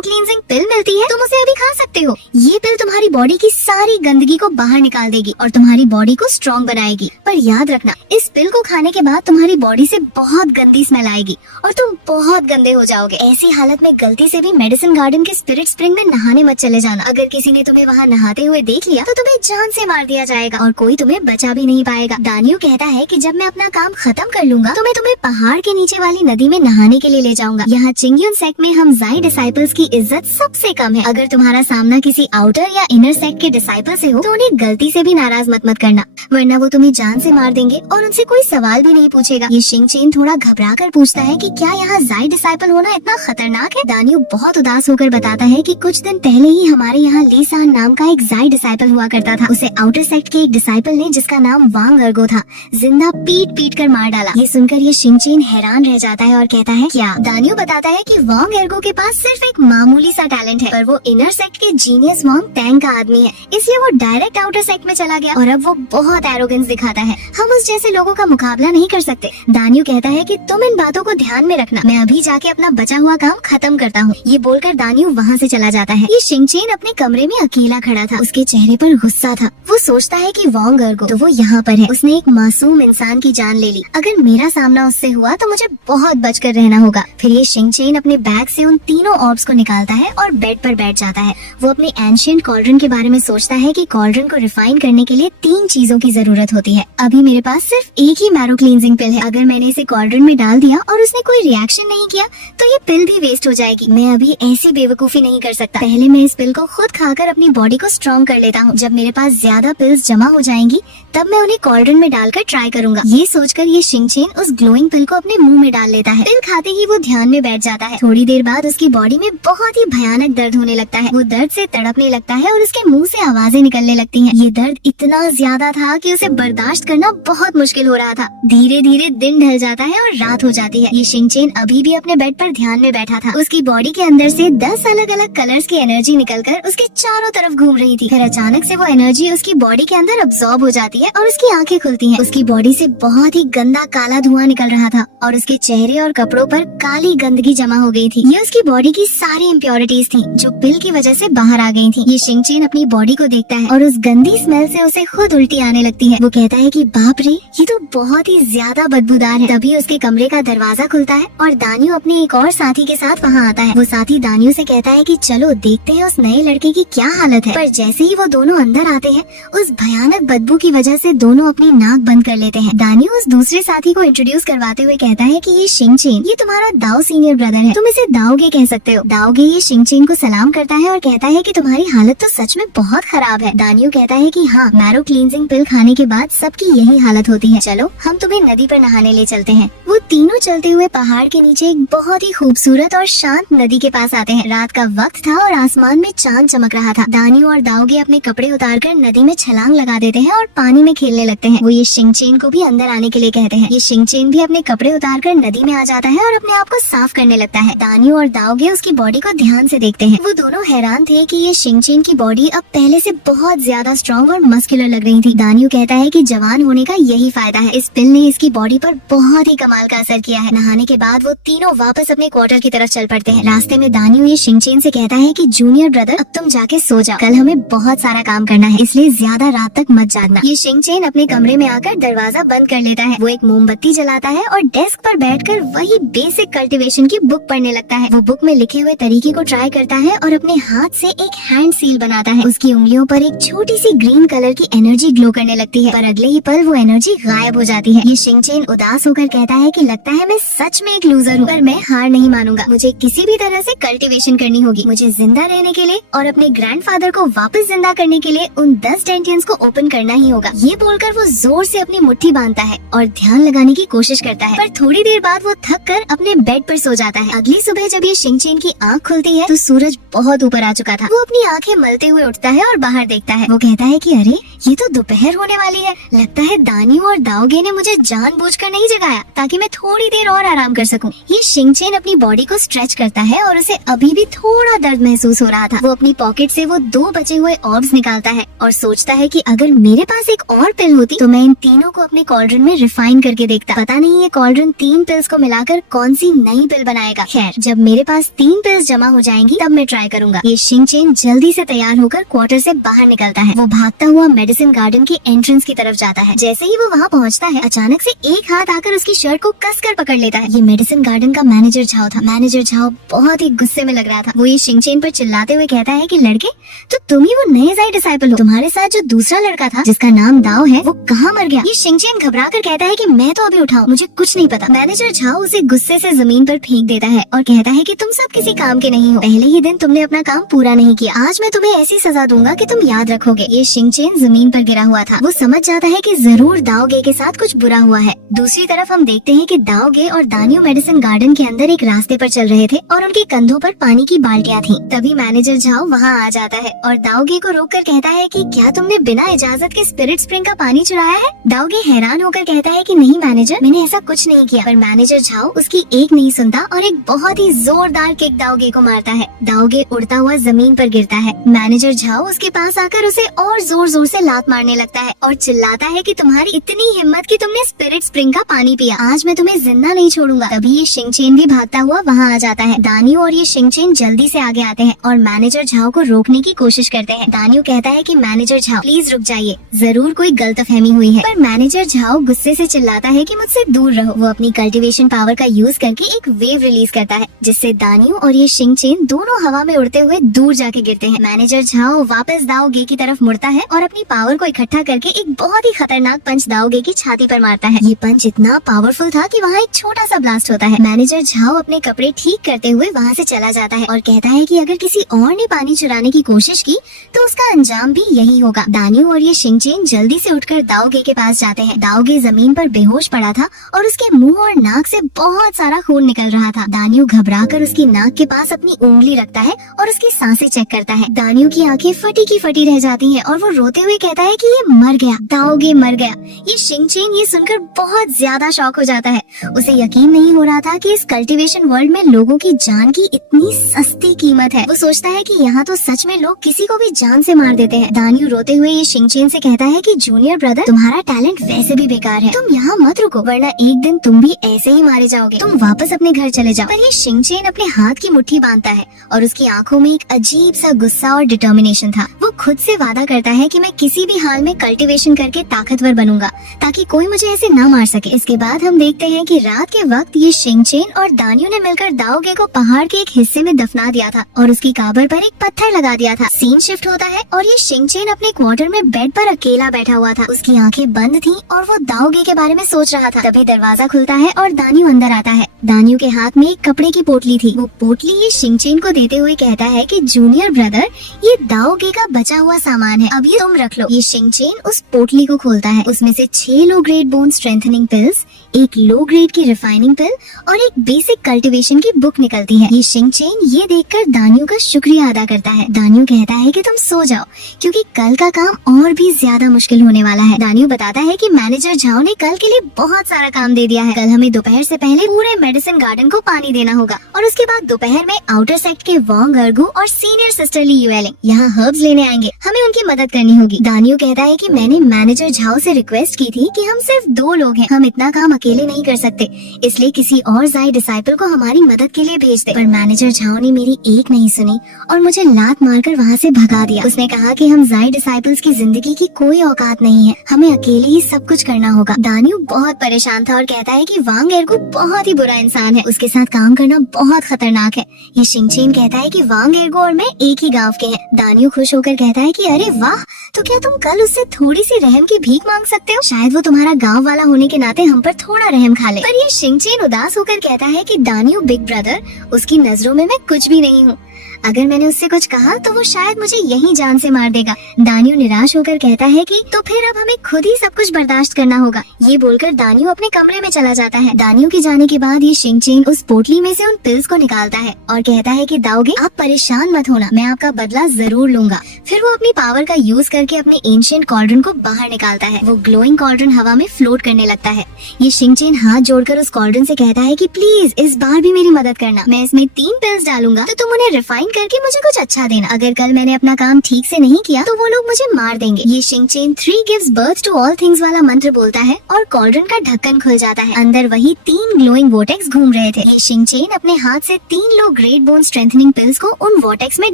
क्लींजिंग पिल मिलती है, तुम उसे अभी खा सकते हो। ये पिल तुम्हारी बॉडी की सारी गंदगी को बाहर निकाल देगी और तुम्हारी बॉडी को स्ट्रॉन्ग बनाएगी। पर याद रखना, इस पिल को खाने के बाद तुम्हारी बॉडी से बहुत गंदी स्मेल आएगी और तुम बहुत गंदे हो जाओगे। ऐसी हालत में गलती से भी मेडिसिन गार्डन के स्पिरिट स्प्रिंग में नहाने मत चले जाना। अगर किसी ने तुम्हें वहाँ नहाते हुए देख लिया तो तुम्हें जान से मार दिया जाएगा और कोई तुम्हें बचा भी नहीं पाएगा। दानियो कहता है कि जब मैं अपना काम खत्म कर लूंगा तो मैं तुम्हें पहाड़ के नीचे वाली नदी में नहाने के लिए ले जाऊंगा। यहाँ चिंगयून सेक्ट में हम जाई डिसाइपल्स की इज्जत सबसे कम है। अगर तुम्हारा सामना किसी आउटर या इनर सेक्ट के डिसाइपल से हो तो उन्हें गलती से भी नाराज मत करना, वरना वो तुम्हें जान से मार देंगे और उनसे कोई सवाल भी नहीं पूछेगा। ये शिंगचेन थोड़ा घबरा कर पूछता है कि क्या यहाँ जाई डिसाइपल होना इतना खतरनाक है? दानियो बहुत उदास होकर बताता है कि कुछ दिन पहले ही हमारे यहाँ ली सान नाम का एक जाई डिसाइपल हुआ करता था। उसे आउटर सेक्ट के एक डिसाइपल ने, जिसका नाम वांग अर्गो था, जिंदा पीट कर मार डाला। ये सुनकर ये शिंगचेन हैरान रह जाता है और कहता है क्या? दानियो बताता है कि वांग अर्गो के पास सिर्फ एक मामूली सा टैलेंट है, पर वो इनर सेक्ट के जीनियस वांग टैंग का आदमी है, इसलिए वो डायरेक्ट आउटर सेक्ट में चला गया और अब वो बहुत एरोगेंस दिखाता है। हम उस जैसे लोगों का मुकाबला नहीं कर सकते। दानियो कहता है कि तुम इन बातों को ध्यान में रखना, मैं अभी जाके अपना बचा हुआ काम खत्म करता हूँ। ये बोलकर दानियो वहाँ से चला जाता है। ये शिंगचेन अपने कमरे में अकेला खड़ा था। उसके चेहरे पर गुस्सा था। वो सोचता है कि वांग अर्गो तो वो यहाँ पर है, उसने एक मासूम इंसान की जान ले ली। अगर मेरा सामना उससे हुआ तो मुझे बहुत बचकर रहना होगा। फिर ये शिंगचेन अपने बैग से उन तीनों ऑर्ब्स को निकालता है और बेड पर बैठ जाता है। वो अपने एंशिएंट कॉल्ड्रन के बारे में सोचता है कि कॉल्ड्रन को रिफाइन करने के लिए 3 चीजों की जरूरत होती है। अभी मेरे पास सिर्फ एक ही मैरो क्लींजिंग पिल है। अगर मैंने इसे कॉल्ड्रन में डाल दिया और उसने कोई रिएक्शन नहीं किया तो ये पिल भी वेस्ट हो जाएगी। मैं अभी ऐसी बेवकूफी नहीं कर सकता। पहले मैं इस पिल को खुद खाकर अपनी बॉडी को स्ट्रॉन्ग कर लेता हूँ। जब मेरे पास ज्यादा पिल्स जमा हो जाएंगी तब मैं उन्हें कॉल्ड्रन में डालकर ट्राई करूंगा। ये सोचकर ये शिंगचेन उस ग्लोइंग पिल को अपने मुंह में डाल लेता है। पिल खाते ही वो ध्यान में बैठ जाता है। थोड़ी देर बाद उसकी बॉडी में बहुत ही भयानक दर्द होने लगता है। वो दर्द से तड़पने लगता है और उसके मुंह से आवाजें निकलने लगती हैं। ये दर्द इतना ज्यादा था कि उसे बर्दाश्त करना बहुत मुश्किल हो रहा था। धीरे धीरे दिन ढल जाता है और रात हो जाती है। ये शिंगचेन अभी भी अपने बेड पर ध्यान में बैठा था। उसकी बॉडी के अंदर से 10 अलग अलग कलर्स की एनर्जी निकलकर उसके चारों तरफ घूम रही थी। फिर अचानक से वो एनर्जी उसकी बॉडी के अंदर अब्सॉर्ब हो जाती है और उसकी आंखें खुलती हैं। उसकी बॉडी से बहुत ही गंदा काला धुआं निकल रहा था और उसके चेहरे और कपड़ों पर काली गंदगी जमा हो गई थी। ये उसकी बॉडी की सारी इम्प्योरिटीज थी जो पिल की वजह से बाहर आ गई थी। ये शिंगचेन अपनी बॉडी को देखता है और उस गंदी स्मेल से उसे खुद उल्टी आने लगती है। वो कहता है कि बाप रे, ये तो बहुत ही ज्यादा बदबूदार है। तभी उसके कमरे का दरवाजा खुलता है और दानियो अपने एक और साथी के साथ वहाँ आता है। वो साथी दानियो से कहता है कि चलो देखते हैं उस नए लड़के की क्या हालत है। पर जैसे ही वो दोनों अंदर आते हैं, उस भयानक बदबू की वजह से दोनों अपनी नाक बंद कर लेते हैं। दानियो उस दूसरे साथी को इंट्रोड्यूस करवाते हुए कहता है कि ये शिंगचेन, ये तुम्हारा दाओ सीनियर ब्रदर है, तुम इसे दाओगे कह सकते हो। दाओगे ये शिंगचेन को सलाम करता है और कहता है कि तुम्हारी हालत तो सच में बहुत खराब है। दानियो कहता है कि हाँ, मैरो क्लींजिंग पिल खाने के बाद सबकी यही हालत होती है। चलो हम तुम्हें नदी पर नहाने ले चलते हैं। वो तीनों चलते हुए पहाड़ के नीचे एक बहुत ही खूबसूरत और शांत नदी के पास आते हैं। रात का वक्त था और आसमान में चांद चमक रहा था। दानियो और दाओगे अपने कपड़े उतारकर नदी में छलांग लगा देते हैं और पानी में खेलने लगते हैं। वो ये शिंगचेन को भी अंदर आने के लिए कहते हैं। ये शिंगचेन भी अपने कपड़े उतारकर नदी में आ जाता है और अपने आप को साफ करने लगता है। दानियो और दाओगे उसकी बॉडी को ध्यान से देखते हैं। वो दोनों हैरान थे कि ये शिंगचेन की बॉडी अब पहले से बहुत ज्यादा स्ट्रॉन्ग और मस्कुलर लग रही थी। दानियो कहता है कि जवान होने का यही फायदा है। इस पिल ने इसकी बॉडी पर बहुत ही कमाल का असर किया है। नहाने के बाद वो तीनों वापस अपने क्वार्टर की तरफ चल पड़ते हैं। रास्ते में दानियो ये शिंगचेन से कहता है कि जूनियर ब्रदर, अब तुम जाके सो जाओ, कल हमें बहुत सारा काम करना है, इसलिए ज्यादा रात तक मत जागना। ये शिंगचेन अपने कमरे में आकर दरवाजा बंद कर लेता है। वो एक मोमबत्ती जलाता है और डेस्क पर बैठकर वही बेसिक कल्टीवेशन की बुक पढ़ने लगता है। वो बुक में लिखे हुए तरीके को ट्राई करता है और अपने हाथ से एक हैंड सील बनाता है। उसकी उंगलियों पर एक छोटी सी ग्रीन कलर की एनर्जी ग्लो करने लगती है, पर अगले ही पल वो एनर्जी गायब हो जाती है। ये शिंगचेन उदास होकर कहता है कि लगता है मैं सच में एक लूजर हूँ, पर मैं हार नहीं मानूंगा। मुझे किसी भी तरह से कल्टीवेशन करनी होगी। मुझे जिंदा रहने के लिए और अपने ग्रैंडफादर को वापस जिंदा करने के लिए उन 10 डेंटियंस को ओपन करना ही होगा। ये बोलकर वो जोर से अपनी मुट्ठी बांधता है और ध्यान लगाने की कोशिश करता है, पर थोड़ी देर बाद वो थक कर अपने बेड पर सो जाता है। अगली सुबह जब ये शिंगचैन की आँख खुलती है तो सूरज बहुत ऊपर आ चुका था। वो अपनी आँखें मलते हुए उठता है और बाहर देखता है। वो कहता है कि अरे ये तो दोपहर होने वाली है, लगता है दानियो और दाओगे ने मुझे जानबूझकर नहीं जगाया ताकि मैं थोड़ी देर और आराम कर सकूं। ये शिंगचैन अपनी बॉडी को स्ट्रेच करता है और उसे अभी भी थोड़ा दर्द महसूस हो रहा था। वो अपनी पॉकेट से वो 2 बचे हुए ऑर्ब्स निकालता है और सोचता है कि अगर मेरे पास एक और पिल होती तो मैं इन तीनों को अपने कॉल्ड्रन में रिफाइन करके देखता। पता नहीं ये कॉल्ड्रन 3 पिल्स को मिलाकर कौन सी नई पिल बनाएगा। खैर, जब मेरे पास 3 पिल्स जमा हो जाएंगी तब मैं ट्राई करूंगा। ये शिंगचैन जल्दी से तैयार होकर क्वार्टर से बाहर निकलता है। वो भागता हुआ मेडिसिन गार्डन की एंट्रेंस की तरफ जाता है। जैसे ही वो वहाँ पहुँचता है, अचानक से एक हाथ आकर उसकी शर्ट को कसकर पकड़ लेता है। ये मेडिसिन गार्डन का मैनेजर झाओ था। मैनेजर झाओ बहुत ही गुस्से में लग रहा था। वो ये शिंगचैन पर चिल्लाते हुए कहता है कि लड़के, तो तुम ही वो नए ज़ाई डिसाइपल हो। तुम्हारे साथ जो दूसरा लड़का था जिसका नाम दाओ है, वो कहाँ मर गया? ये शिंगचैन घबराकर कहता है कि मैं तो अभी उठाऊं, मुझे कुछ नहीं पता। मैनेजर झाओ उसे गुस्से से जमीन पर फेंक देता है और कहता है कि तुम सब किसी काम के नहीं हो। पहले ही दिन तुमने अपना काम पूरा नहीं किया, आज मैं तुम्हें ऐसी सजा दूंगा कि तुम याद रखोगे। ये शिंगचैन जमीन पर गिरा हुआ था। वो समझ जाता है कि जरूर दाओगे के साथ कुछ बुरा हुआ है। दूसरी तरफ हम देखते हैं कि दाओगे और दानियो मेडिसिन गार्डन के अंदर एक रास्ते पर चल रहे थे और उनके कंधों पर पानी की बाल्टियां थीं। तभी मैनेजर झाओ वहाँ आ जाता है और दाओगे को रोककर कहता है कि क्या तुमने बिना इजाजत के स्पिरिट स्प्रिंग का पानी चुराया है? दाओगे हैरान होकर कहता है कि नहीं मैनेजर, मैंने ऐसा कुछ नहीं किया। पर मैनेजर झाओ उसकी एक नहीं सुनता और एक बहुत ही जोरदार किक दाओगे को मारता है। दाओगे उड़ता हुआ जमीन पर गिरता है। मैनेजर झाओ उसके पास आकर उसे और जोर जोर से लात मारने लगता है और चिल्लाता है कि तुम्हारी इतनी हिम्मत कि तुमने स्पिरिट स्प्रिंग का पानी पिया, आज मैं तुम्हें जिंदा नहीं छोड़ूंगा। तभी ये शिंगचैन भी भागता हुआ वहाँ आ जाता है। दानियो और ये शिंगचैन जल्दी से आगे आते हैं और मैनेजर झाओ को रोकने की कोशिश करते हैं। दानियो कहता है कि मैनेजर झाओ प्लीज रुक जाइए, जरूर कोई गलतफहमी हुई है। पर मैनेजर झाओ गुस्से से चिल्लाता है कि मुझसे दूर रहो। वो अपनी कल्टीवेशन पावर का यूज करके एक वेव रिलीज करता है जिससे दानियो और ये शिंगचैन दोनों हवा में उड़ते हुए दूर जाके गिरते हैं। मैनेजर झाओ वापस दाओगे की तरफ मुड़ता है और अपनी पावर को इकट्ठा करके एक बहुत ही खतरनाक पंच दाओगे की छाती पर मारता है। ये पंच इतना पावरफुल था कि वहाँ एक छोटा सा ब्लास्ट होता है। मैनेजर झाओ अपने कपड़े ठीक करते हुए वहाँ से चला जाता है और कहता है कि अगर किसी और ने पानी चुराने की कोशिश की तो उसका अंजाम भी यही होगा। दानियो और ये शिंगचैन जल्दी से उठकर दाओगे के पास जाते हैं। दाओगे जमीन पर बेहोश पड़ा था और उसके मुंह और नाक से बहुत सारा खून निकल रहा था। दानियो घबराकर उसकी नाक के पास अपनी उंगली रखता है और उसकी सांसें चेक करता है। दानियो की आंखें फटी की फटी रह जाती हैं और वो रोते हुए कहता है कि ये मर गया, दाओगे मर गया। ये शिंगचैन ये सुनकर बहुत ज्यादा शॉक हो जाता है। उसे यकीन नहीं हो रहा था कि इस कल्टीवेशन वर्ल्ड में लोगों की जान की इतनी सस्ती कीमत है। वो सोचता है कि यहाँ तो सच में लोग किसी को भी जान से मार देते हैं। दानियो रोते हुए ये शिंगचैन से कहता है कि जूनियर ब्रदर, तुम्हारा टैलेंट वैसे भी बेकार है, तुम यहाँ मत रुको वरना एक दिन तुम भी ऐसे ही मारे जाओगे। तुम वापस अपने घर चले जाओ। पर ये शिंगचैन अपने हाथ की मुट्ठी बांधता है और उसकी आंखों में एक अजीब सा गुस्सा और डिटर्मिनेशन था। वो खुद से वादा करता है कि मैं किसी भी हाल में कल्टीवेशन करके ताकतवर बनूंगा ताकि कोई मुझे ऐसे न मार सके। इसके बाद हम देखते हैं कि रात के वक्त ये शिंगचैन और दानियो ने मिलकर दाओगे को पहाड़ के एक हिस्से में दफना दिया था और उसकी कब्र पर एक पत्थर लगा दिया था। सीन शिफ्ट होता है और ये शिंगचैन अपने क्वार्टर में बेड पर अकेला बैठा हुआ था। उसकी आंखें बंद थीं और वो दाओगे के बारे में सोच रहा था। तभी दरवाजा खुलता है और दानियो अंदर आता है। दानियो के हाथ में एक कपड़े की पोटली थी। वो पोटली ये शिंगचैन को देते हुए कहता है कि जूनियर ब्रदर, ये दाओगे का बचा हुआ सामान है, अब ये तुम रख लो। ये शिंगचैन उस पोटली को खोलता है। उसमें से 6 low grade bone strengthening pills, एक लो ग्रेड की रिफाइनिंग पिल और एक बेसिक कल्टीवेशन की बुक निकलती है। ये शिंगचैन ये देखकर दानियो का शुक्रिया अदा करता है। दानियो कहता है कि तुम सो जाओ क्योंकि कल का काम और भी ज्यादा मुश्किल होने वाला है। दानियो बताता है कि मैनेजर झाओ ने कल के लिए बहुत सारा काम दे दिया है। कल हमें दोपहर से पहले पूरे मेडिसिन गार्डन को पानी देना होगा और उसके बाद दोपहर में आउटर सेक्ट के वॉन्ग अर्गू और सीनियर सिस्टर ली यूएलिंग यहाँ हर्ब्स लेने आएंगे, हमें उनकी मदद करनी होगी। दानियो कहता है कि मैंने मैनेजर झाओ से रिक्वेस्ट की थी कि हम सिर्फ 2 लोग हैं, हम इतना काम अकेले नहीं कर सकते, इसलिए किसी और ज़ाई डिसाइपल को हमारी मदद के लिए भेज दे। पर मैनेजर झाओ ने मेरी एक नहीं सुनी और मुझे लात मारकर वहाँ से भगा दिया। उसने कहा कि हम ज़ाई डिसाइपल्स की जिंदगी की कोई औकात नहीं है, हमें अकेले ही सब कुछ करना होगा। दानियो बहुत परेशान था और कहता है कि वांग एर्गू बहुत ही बुरा इंसान है, उसके साथ काम करना बहुत खतरनाक है। ये शिंगचैन कहता है कि वांग एर्गू और मैं एक ही गांव के हैं। दानियो खुश होकर कहता है कि अरे वाह, तो क्या तुम कल उससे थोड़ी सी रहम की भीख मांग सकते हो? शायद वो तुम्हारा गांव वाला होने के नाते हम पर थोड़ा रहम खा ले। पर ये शिंगचैन उदास होकर कहता है कि दानियो बिग ब्रदर, उसकी नजरों में मैं कुछ भी नहीं हूँ। अगर मैंने उससे कुछ कहा तो वो शायद मुझे यहीं जान से मार देगा। दानियो निराश होकर कहता है कि तो फिर अब हमें खुद ही सब कुछ बर्दाश्त करना होगा। ये बोलकर दानियो अपने कमरे में चला जाता है। दानियो के जाने के बाद ये शिंगचेन उस पोटली में से उन पिल्स को निकालता है और कहता है कि दाओगे, आप परेशान मत होना, मैं आपका बदला जरूर लूंगा। फिर वो अपनी पावर का यूज करके अपने एंशिएंट कॉर्डन को बाहर निकालता है। वो ग्लोइंग कॉर्डन हवा में फ्लोट करने लगता है। ये शिंगचेन हाथ जोड़कर उस कॉर्डन से कहता है कि प्लीज इस बार भी मेरी मदद करना। मैं इसमें 3 पिल्स डालूंगा तो तुम उन्हें रिफाइन करके मुझे कुछ अच्छा देना। अगर कल मैंने अपना काम ठीक से नहीं किया तो वो लोग मुझे मार देंगे। ये शिंगचेन 3 gives birth to all things वाला मंत्र बोलता है और कॉर्डन का ढक्कन खुल जाता है। अंदर वही 3 ग्लोइंग वोटेक्स घूम रहे थे। ये शिंगचेन अपने हाथ से 3 लो ग्रेट बोन स्ट्रेंथनिंग पिल्स को उन वोटेक्स में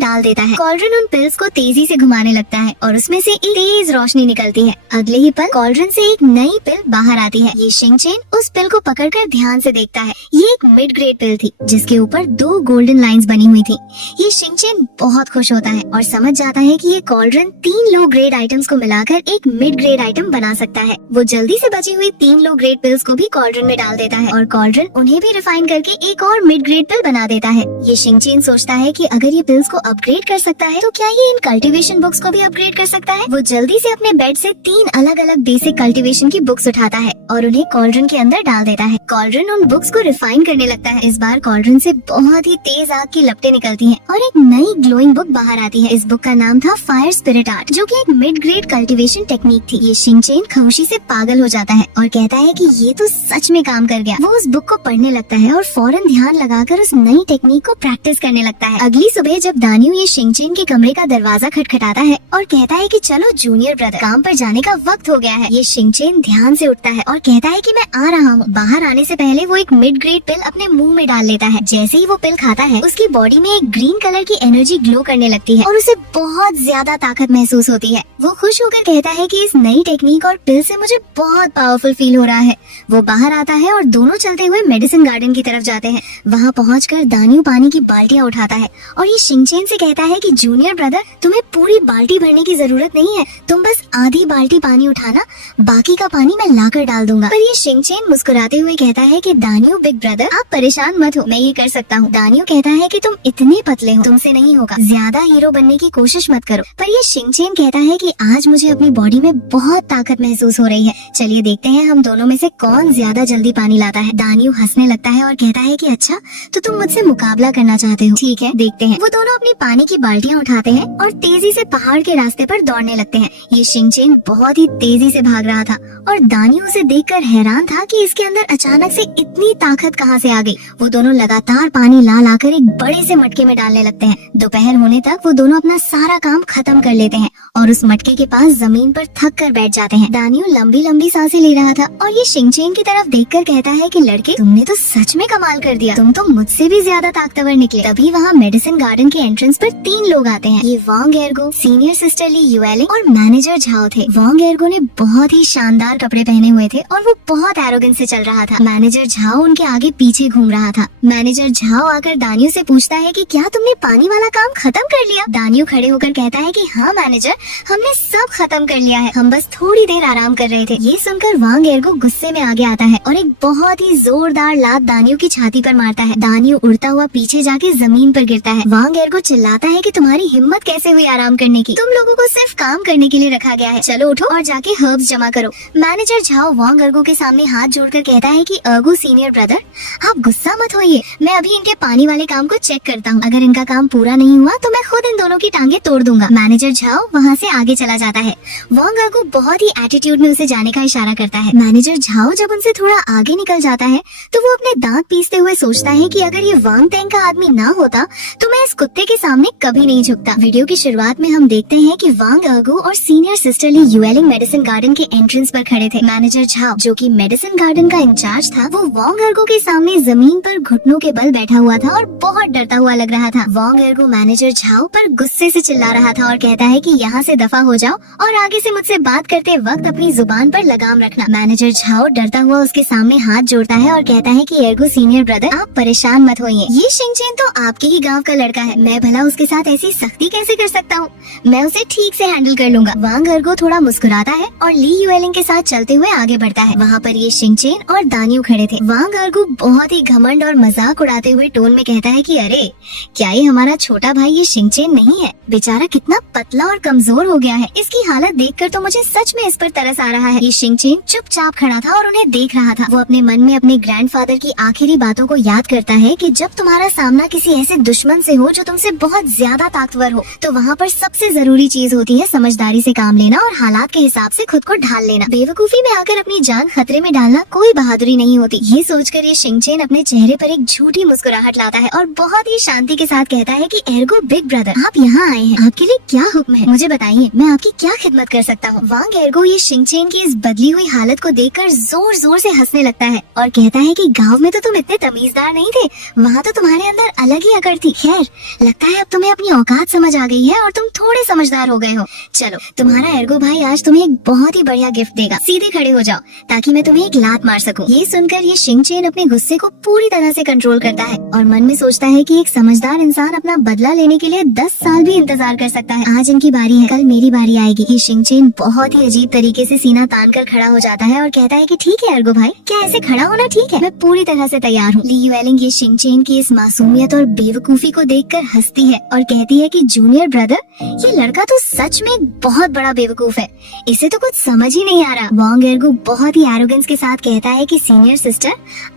डाल देता है। कॉर्डन उन पिल्स को तेजी से घुमाने लगता है और उसमें से एक तेज रोशनी निकलती है। अगले ही पल कॉर्डन से एक नई पिल बाहर आती है। ये शिंगचेन उस पिल को पकड़कर ध्यान से देखता है। ये एक मिड ग्रेड पिल थी जिसके ऊपर 2 गोल्डन लाइंस बनी हुई थी। ये शिंगचेन बहुत खुश होता है और समझ जाता है कि ये कॉर्डन 3 लो ग्रेड आइटम्स को मिलाकर एक मिड ग्रेड आइटम बना सकता है। वो जल्दी से बची हुई 3 लो ग्रेड पिल्स को भी कॉर्डन में डाल देता है और कॉर्डन उन्हें भी रिफाइन करके एक और मिड ग्रेड पिल बना देता है। ये शिंगचेन सोचता है कि अगर ये पिल्स को अपग्रेड कर सकता है तो क्या ये इन कल्टीवेशन बुक्स को भी अपग्रेड कर सकता है। वो जल्दी से अपने बेड से 3 अलग अलग बेसिक कल्टीवेशन की बुक्स उठाता है और उन्हें कॉर्डन के अंदर डाल देता है। कॉर्डन उन बुक्स को रिफाइन करने लगता है। इस बार कॉर्डन से बहुत ही तेज आग की लपटें निकलती हैं और एक नई ग्लोइंग बुक बाहर आती है। इस बुक का नाम था फायर स्पिरिट आर्ट, जो कि एक मिड ग्रेड कल्टीवेशन टेक्निक थी। ये शिंगचेन खुशी से पागल हो जाता है और कहता है कि ये तो सच में काम कर गया। वो उस बुक को पढ़ने लगता है और फौरन ध्यान लगाकर उस नई टेक्निक को प्रैक्टिस करने लगता है। अगली सुबह जब दानियो ये शिंगचेन के कमरे का दरवाजा खटखटाता है और कहता है कि चलो जूनियर ब्रदर, काम पर जाने का वक्त हो गया है। ये शिंगचेन ध्यान से उठता है और कहता है कि मैं आ रहा हूँ। बाहर आने से पहले वो एक मिड ग्रेड पिल अपने मुंह में डाल लेता है। जैसे ही वो पिल खाता है उसकी बॉडी में एक ग्रीन कलर की एनर्जी ग्लो करने लगती है और उसे बहुत ज्यादा ताकत महसूस होती है। वो खुश होकर कहता है कि इस नई टेक्निक और पिल से मुझे बहुत पावरफुल फील हो रहा है। वो बाहर आता है और दोनों चलते हुए मेडिसिन गार्डन की तरफ जाते हैं। वहाँ पहुंचकर दानियो पानी की बाल्टियाँ उठाता है और ये शिंगचेन से कहता है कि जूनियर ब्रदर, तुम्हें पूरी बाल्टी भरने की जरूरत नहीं है, तुम बस आधी बाल्टी पानी उठाना, बाकी का पानी मैं लाकर डाल दूंगा। पर ये शिंगचेन मुस्कुराते हुए कहता है कि दानियो बिग ब्रदर, आप परेशान मत हो, मैं ये कर सकता हूँ। दानियो कहता है कि तुम इतने पतले हो, तुमसे नहीं होगा, ज्यादा हीरो बनने की कोशिश मत करो। पर ये शिंगचेन कहता है कि आज मुझे अपनी बॉडी में बहुत ताकत महसूस हो रही है, चलिए देखते हैं हम दोनों में से कौन ज्यादा जल्दी पानी लाता है। दानियो हंसने लगता है और कहता है कि अच्छा, तो तुम मुझसे मुकाबला करना चाहते हो, ठीक है, देखते हैं। वो दोनों अपनी पानी की बाल्टियाँ उठाते हैं और तेजी से पहाड़ के रास्ते पर दौड़ने लगते हैं। ये शिंगचेन बहुत ही तेजी से भाग रहा था और दानियो उसे देखकर हैरान था कि इसके अंदर अचानक से इतनी ताकत कहाँ से आ गई। वो दोनों लगातार पानी ला लाकर एक बड़े से मटके में डालने लगते हैं। दोपहर होने तक वो दोनों अपना सारा काम खत्म कर लेते हैं और उस मटके के पास जमीन पर थक कर बैठ जाते हैं। दानियो लंबी लंबी सांसें ले रहा था और ये शिंगचेन की तरफ देखकर कहता है कि लड़के, तुमने तो सच में कमाल कर दिया, तुम तो मुझसे भी ज्यादा ताकतवर निकले। तभी वहाँ मेडिसिन गार्डन के एंट्रेंस पर 3 लोग आते हैं। ये वांग एर्गो, सीनियर सिस्टर ली युएलिंग और मैनेजर झाओ थे। वांग एर्गो ने बहुत ही शानदार कपड़े पहने हुए थे और वो बहुत एरोगेंस से चल रहा था। मैनेजर झाओ उनके आगे पीछे घूम रहा था। मैनेजर झाओ आकर दानियो से पूछता है कि क्या तुमने पानी वाला काम खत्म कर लिया। दानियो खड़े होकर कहता है कि हाँ मैनेजर, हमने सब खत्म कर लिया है, हम बस थोड़ी देर आराम कर रहे थे। ये सुनकर वांग एर्गो गुस्से में आगे आता है और एक बहुत ही जोरदार लात दानियो की छाती पर मारता है। दानियो उड़ता हुआ पीछे जाके जमीन पर गिरता है। वांग एर्गो चिल्लाता है कि तुम्हारी हिम्मत कैसे हुई आराम करने की, तुम लोगों को सिर्फ काम करने के लिए रखा गया है, चलो उठो और जाके हर्ब्स जमा करो। मैनेजर झाओ वांग एर्गो के सामने हाथ जोड़कर कहता है कि एर्गो सीनियर ब्रदर, आप गुस्सा मत होइए, मैं अभी इनके पानी वाले काम को चेक करता हूँ, अगर इनका काम पूरा नहीं हुआ तो मैं खुद इन दोनों की टांगे तोड़ दूंगा। मैनेजर झाओ वहाँ से आगे चला जाता है। वांग एर्गो बहुत ही एटीट्यूड में उसे जाने का इशारा करता है। मैनेजर झाओ जब उनसे थोड़ा आगे निकल जाता है तो वो अपने दांत पीसते हुए सोचता है कि अगर ये वांग टेंग का आदमी ना होता तो मैं इस कुत्ते के सामने कभी नहीं झुकता। वीडियो की शुरुआत में हम देखते हैं कि वांग एर्गो और सीनियर सिस्टर ली युएलिंग मेडिसिन गार्डन के एंट्रेंस पर खड़े थे। मैनेजर झाओ, जो कि मेडिसिन गार्डन का इंचार्ज था, वो वांग एर्गो के सामने जमीन पर घुटनों के बल बैठा हुआ था और बहुत डरता हुआ लग रहा था। वांग एर्गो मैनेजर झाओ पर गुस्से से चिल्ला रहा था और कहता है कि यहाँ से दफा हो जाओ और आगे से मुझसे बात करते वक्त अपनी जुबान पर लगाम रखना। मैनेजर झाओ डरता हुआ उसके सामने हाथ जोड़ता है और कहता है कि एर्गो सीनियर ब्रदर, आप परेशान मत होइए, ये शिंगचेन तो आपके ही गांव का लड़का है, मैं भला उसके साथ ऐसी सख्ती कैसे कर सकता हूँ। मैं उसे ठीक से हैंडल कर लूंगा। वांग एर्गो थोड़ा मुस्कुराता है और ली युएलिंग के साथ चलते हुए आगे बढ़ता है। वहाँ पर ये शिंगचेन और दानियो खड़े थे। वांग एर्गो बहुत ही घमंड और मजाक उड़ाते हुए टोन में कहता है कि अरे क्या ये हमारा छोटा भाई ये शिंगचेन नहीं है? बेचारा कितना पतला और कमजोर हो गया है। इसकी हालत देखकर तो मुझे सच में इस पर तरस आ रहा है। ये शिंगचेन चुपचाप खड़ा था और उन्हें देख रहा था। वो अपने मन में अपने ग्रैंडफादर की आखिरी बातों को याद करता है कि जब तुम्हारा सामना किसी ऐसे दुश्मन से हो जो तुमसे बहुत ज्यादा ताकतवर हो, तो वहाँ पर सबसे जरूरी चीज होती है समझदारी से काम लेना और हालात के हिसाब से खुद को ढाल लेना। बेवकूफी में आकर अपनी जान खतरे में डालना कोई बहादुरी नहीं होती। ये सोचकर ये शिंगचेन अपने चेहरे पर एक झूठी मुस्कुराहट लाता है और बहुत ही शांति के साथ कहता है कि एर्गो बिग ब्रदर, आप यहाँ आए हैं, आपके लिए क्या हुक्म है? मुझे बताइए, मैं आपकी क्या खिदमत कर सकता हूँ? वांग एर्गो ये शिंगचेन की इस बदली हुई हालत को देखकर जोर जोर से हंसने लगता है और कहता है कि गांव में तो तुम इतने तमीजदार नहीं थे, वहाँ तो तुम्हारे अंदर अलग ही अकड़ थी। खैर, लगता है अब तुम्हें अपनी औकात समझ आ गई है और तुम थोड़े समझदार हो गए हो। चलो, तुम्हारा एर्गो भाई आज तुम्हें एक बहुत ही बढ़िया गिफ्ट देगा। सीधे खड़े हो जाओ ताकि मैं तुम्हें एक लात मार सकूं। ये सुनकर ये शिंगचेन अपने गुस्से को पूरी तरह से कंट्रोल करता है और मन में सोचता है कि एक समझदार इंसान अपना बदला लेने के लिए 10 साल भी इंतजार कर सकता है। आज इनकी बारी है, कल मेरी बारी आएगी। ये शिंगचेन बहुत ही अजीब तरीके से सीना तान कर खड़ा हो जाता है और कहता है कि ठीक है एर्गो भाई, क्या ऐसे खड़ा होना ठीक है? मैं पूरी तरह से तैयार हूँ। ली युएलिंग ये शिंगचेन की इस मासूमियत और बेवकूफी को देखकर हंसती है और कहती है कि जूनियर ब्रदर, ये लड़का तो सच में बहुत बड़ा बेवकूफ है, इसे तो कुछ समझ ही नहीं आ रहा। वांग एर्गो बहुत ही एरोगेंस के साथ कहता है कि सीनियर सिस्टर,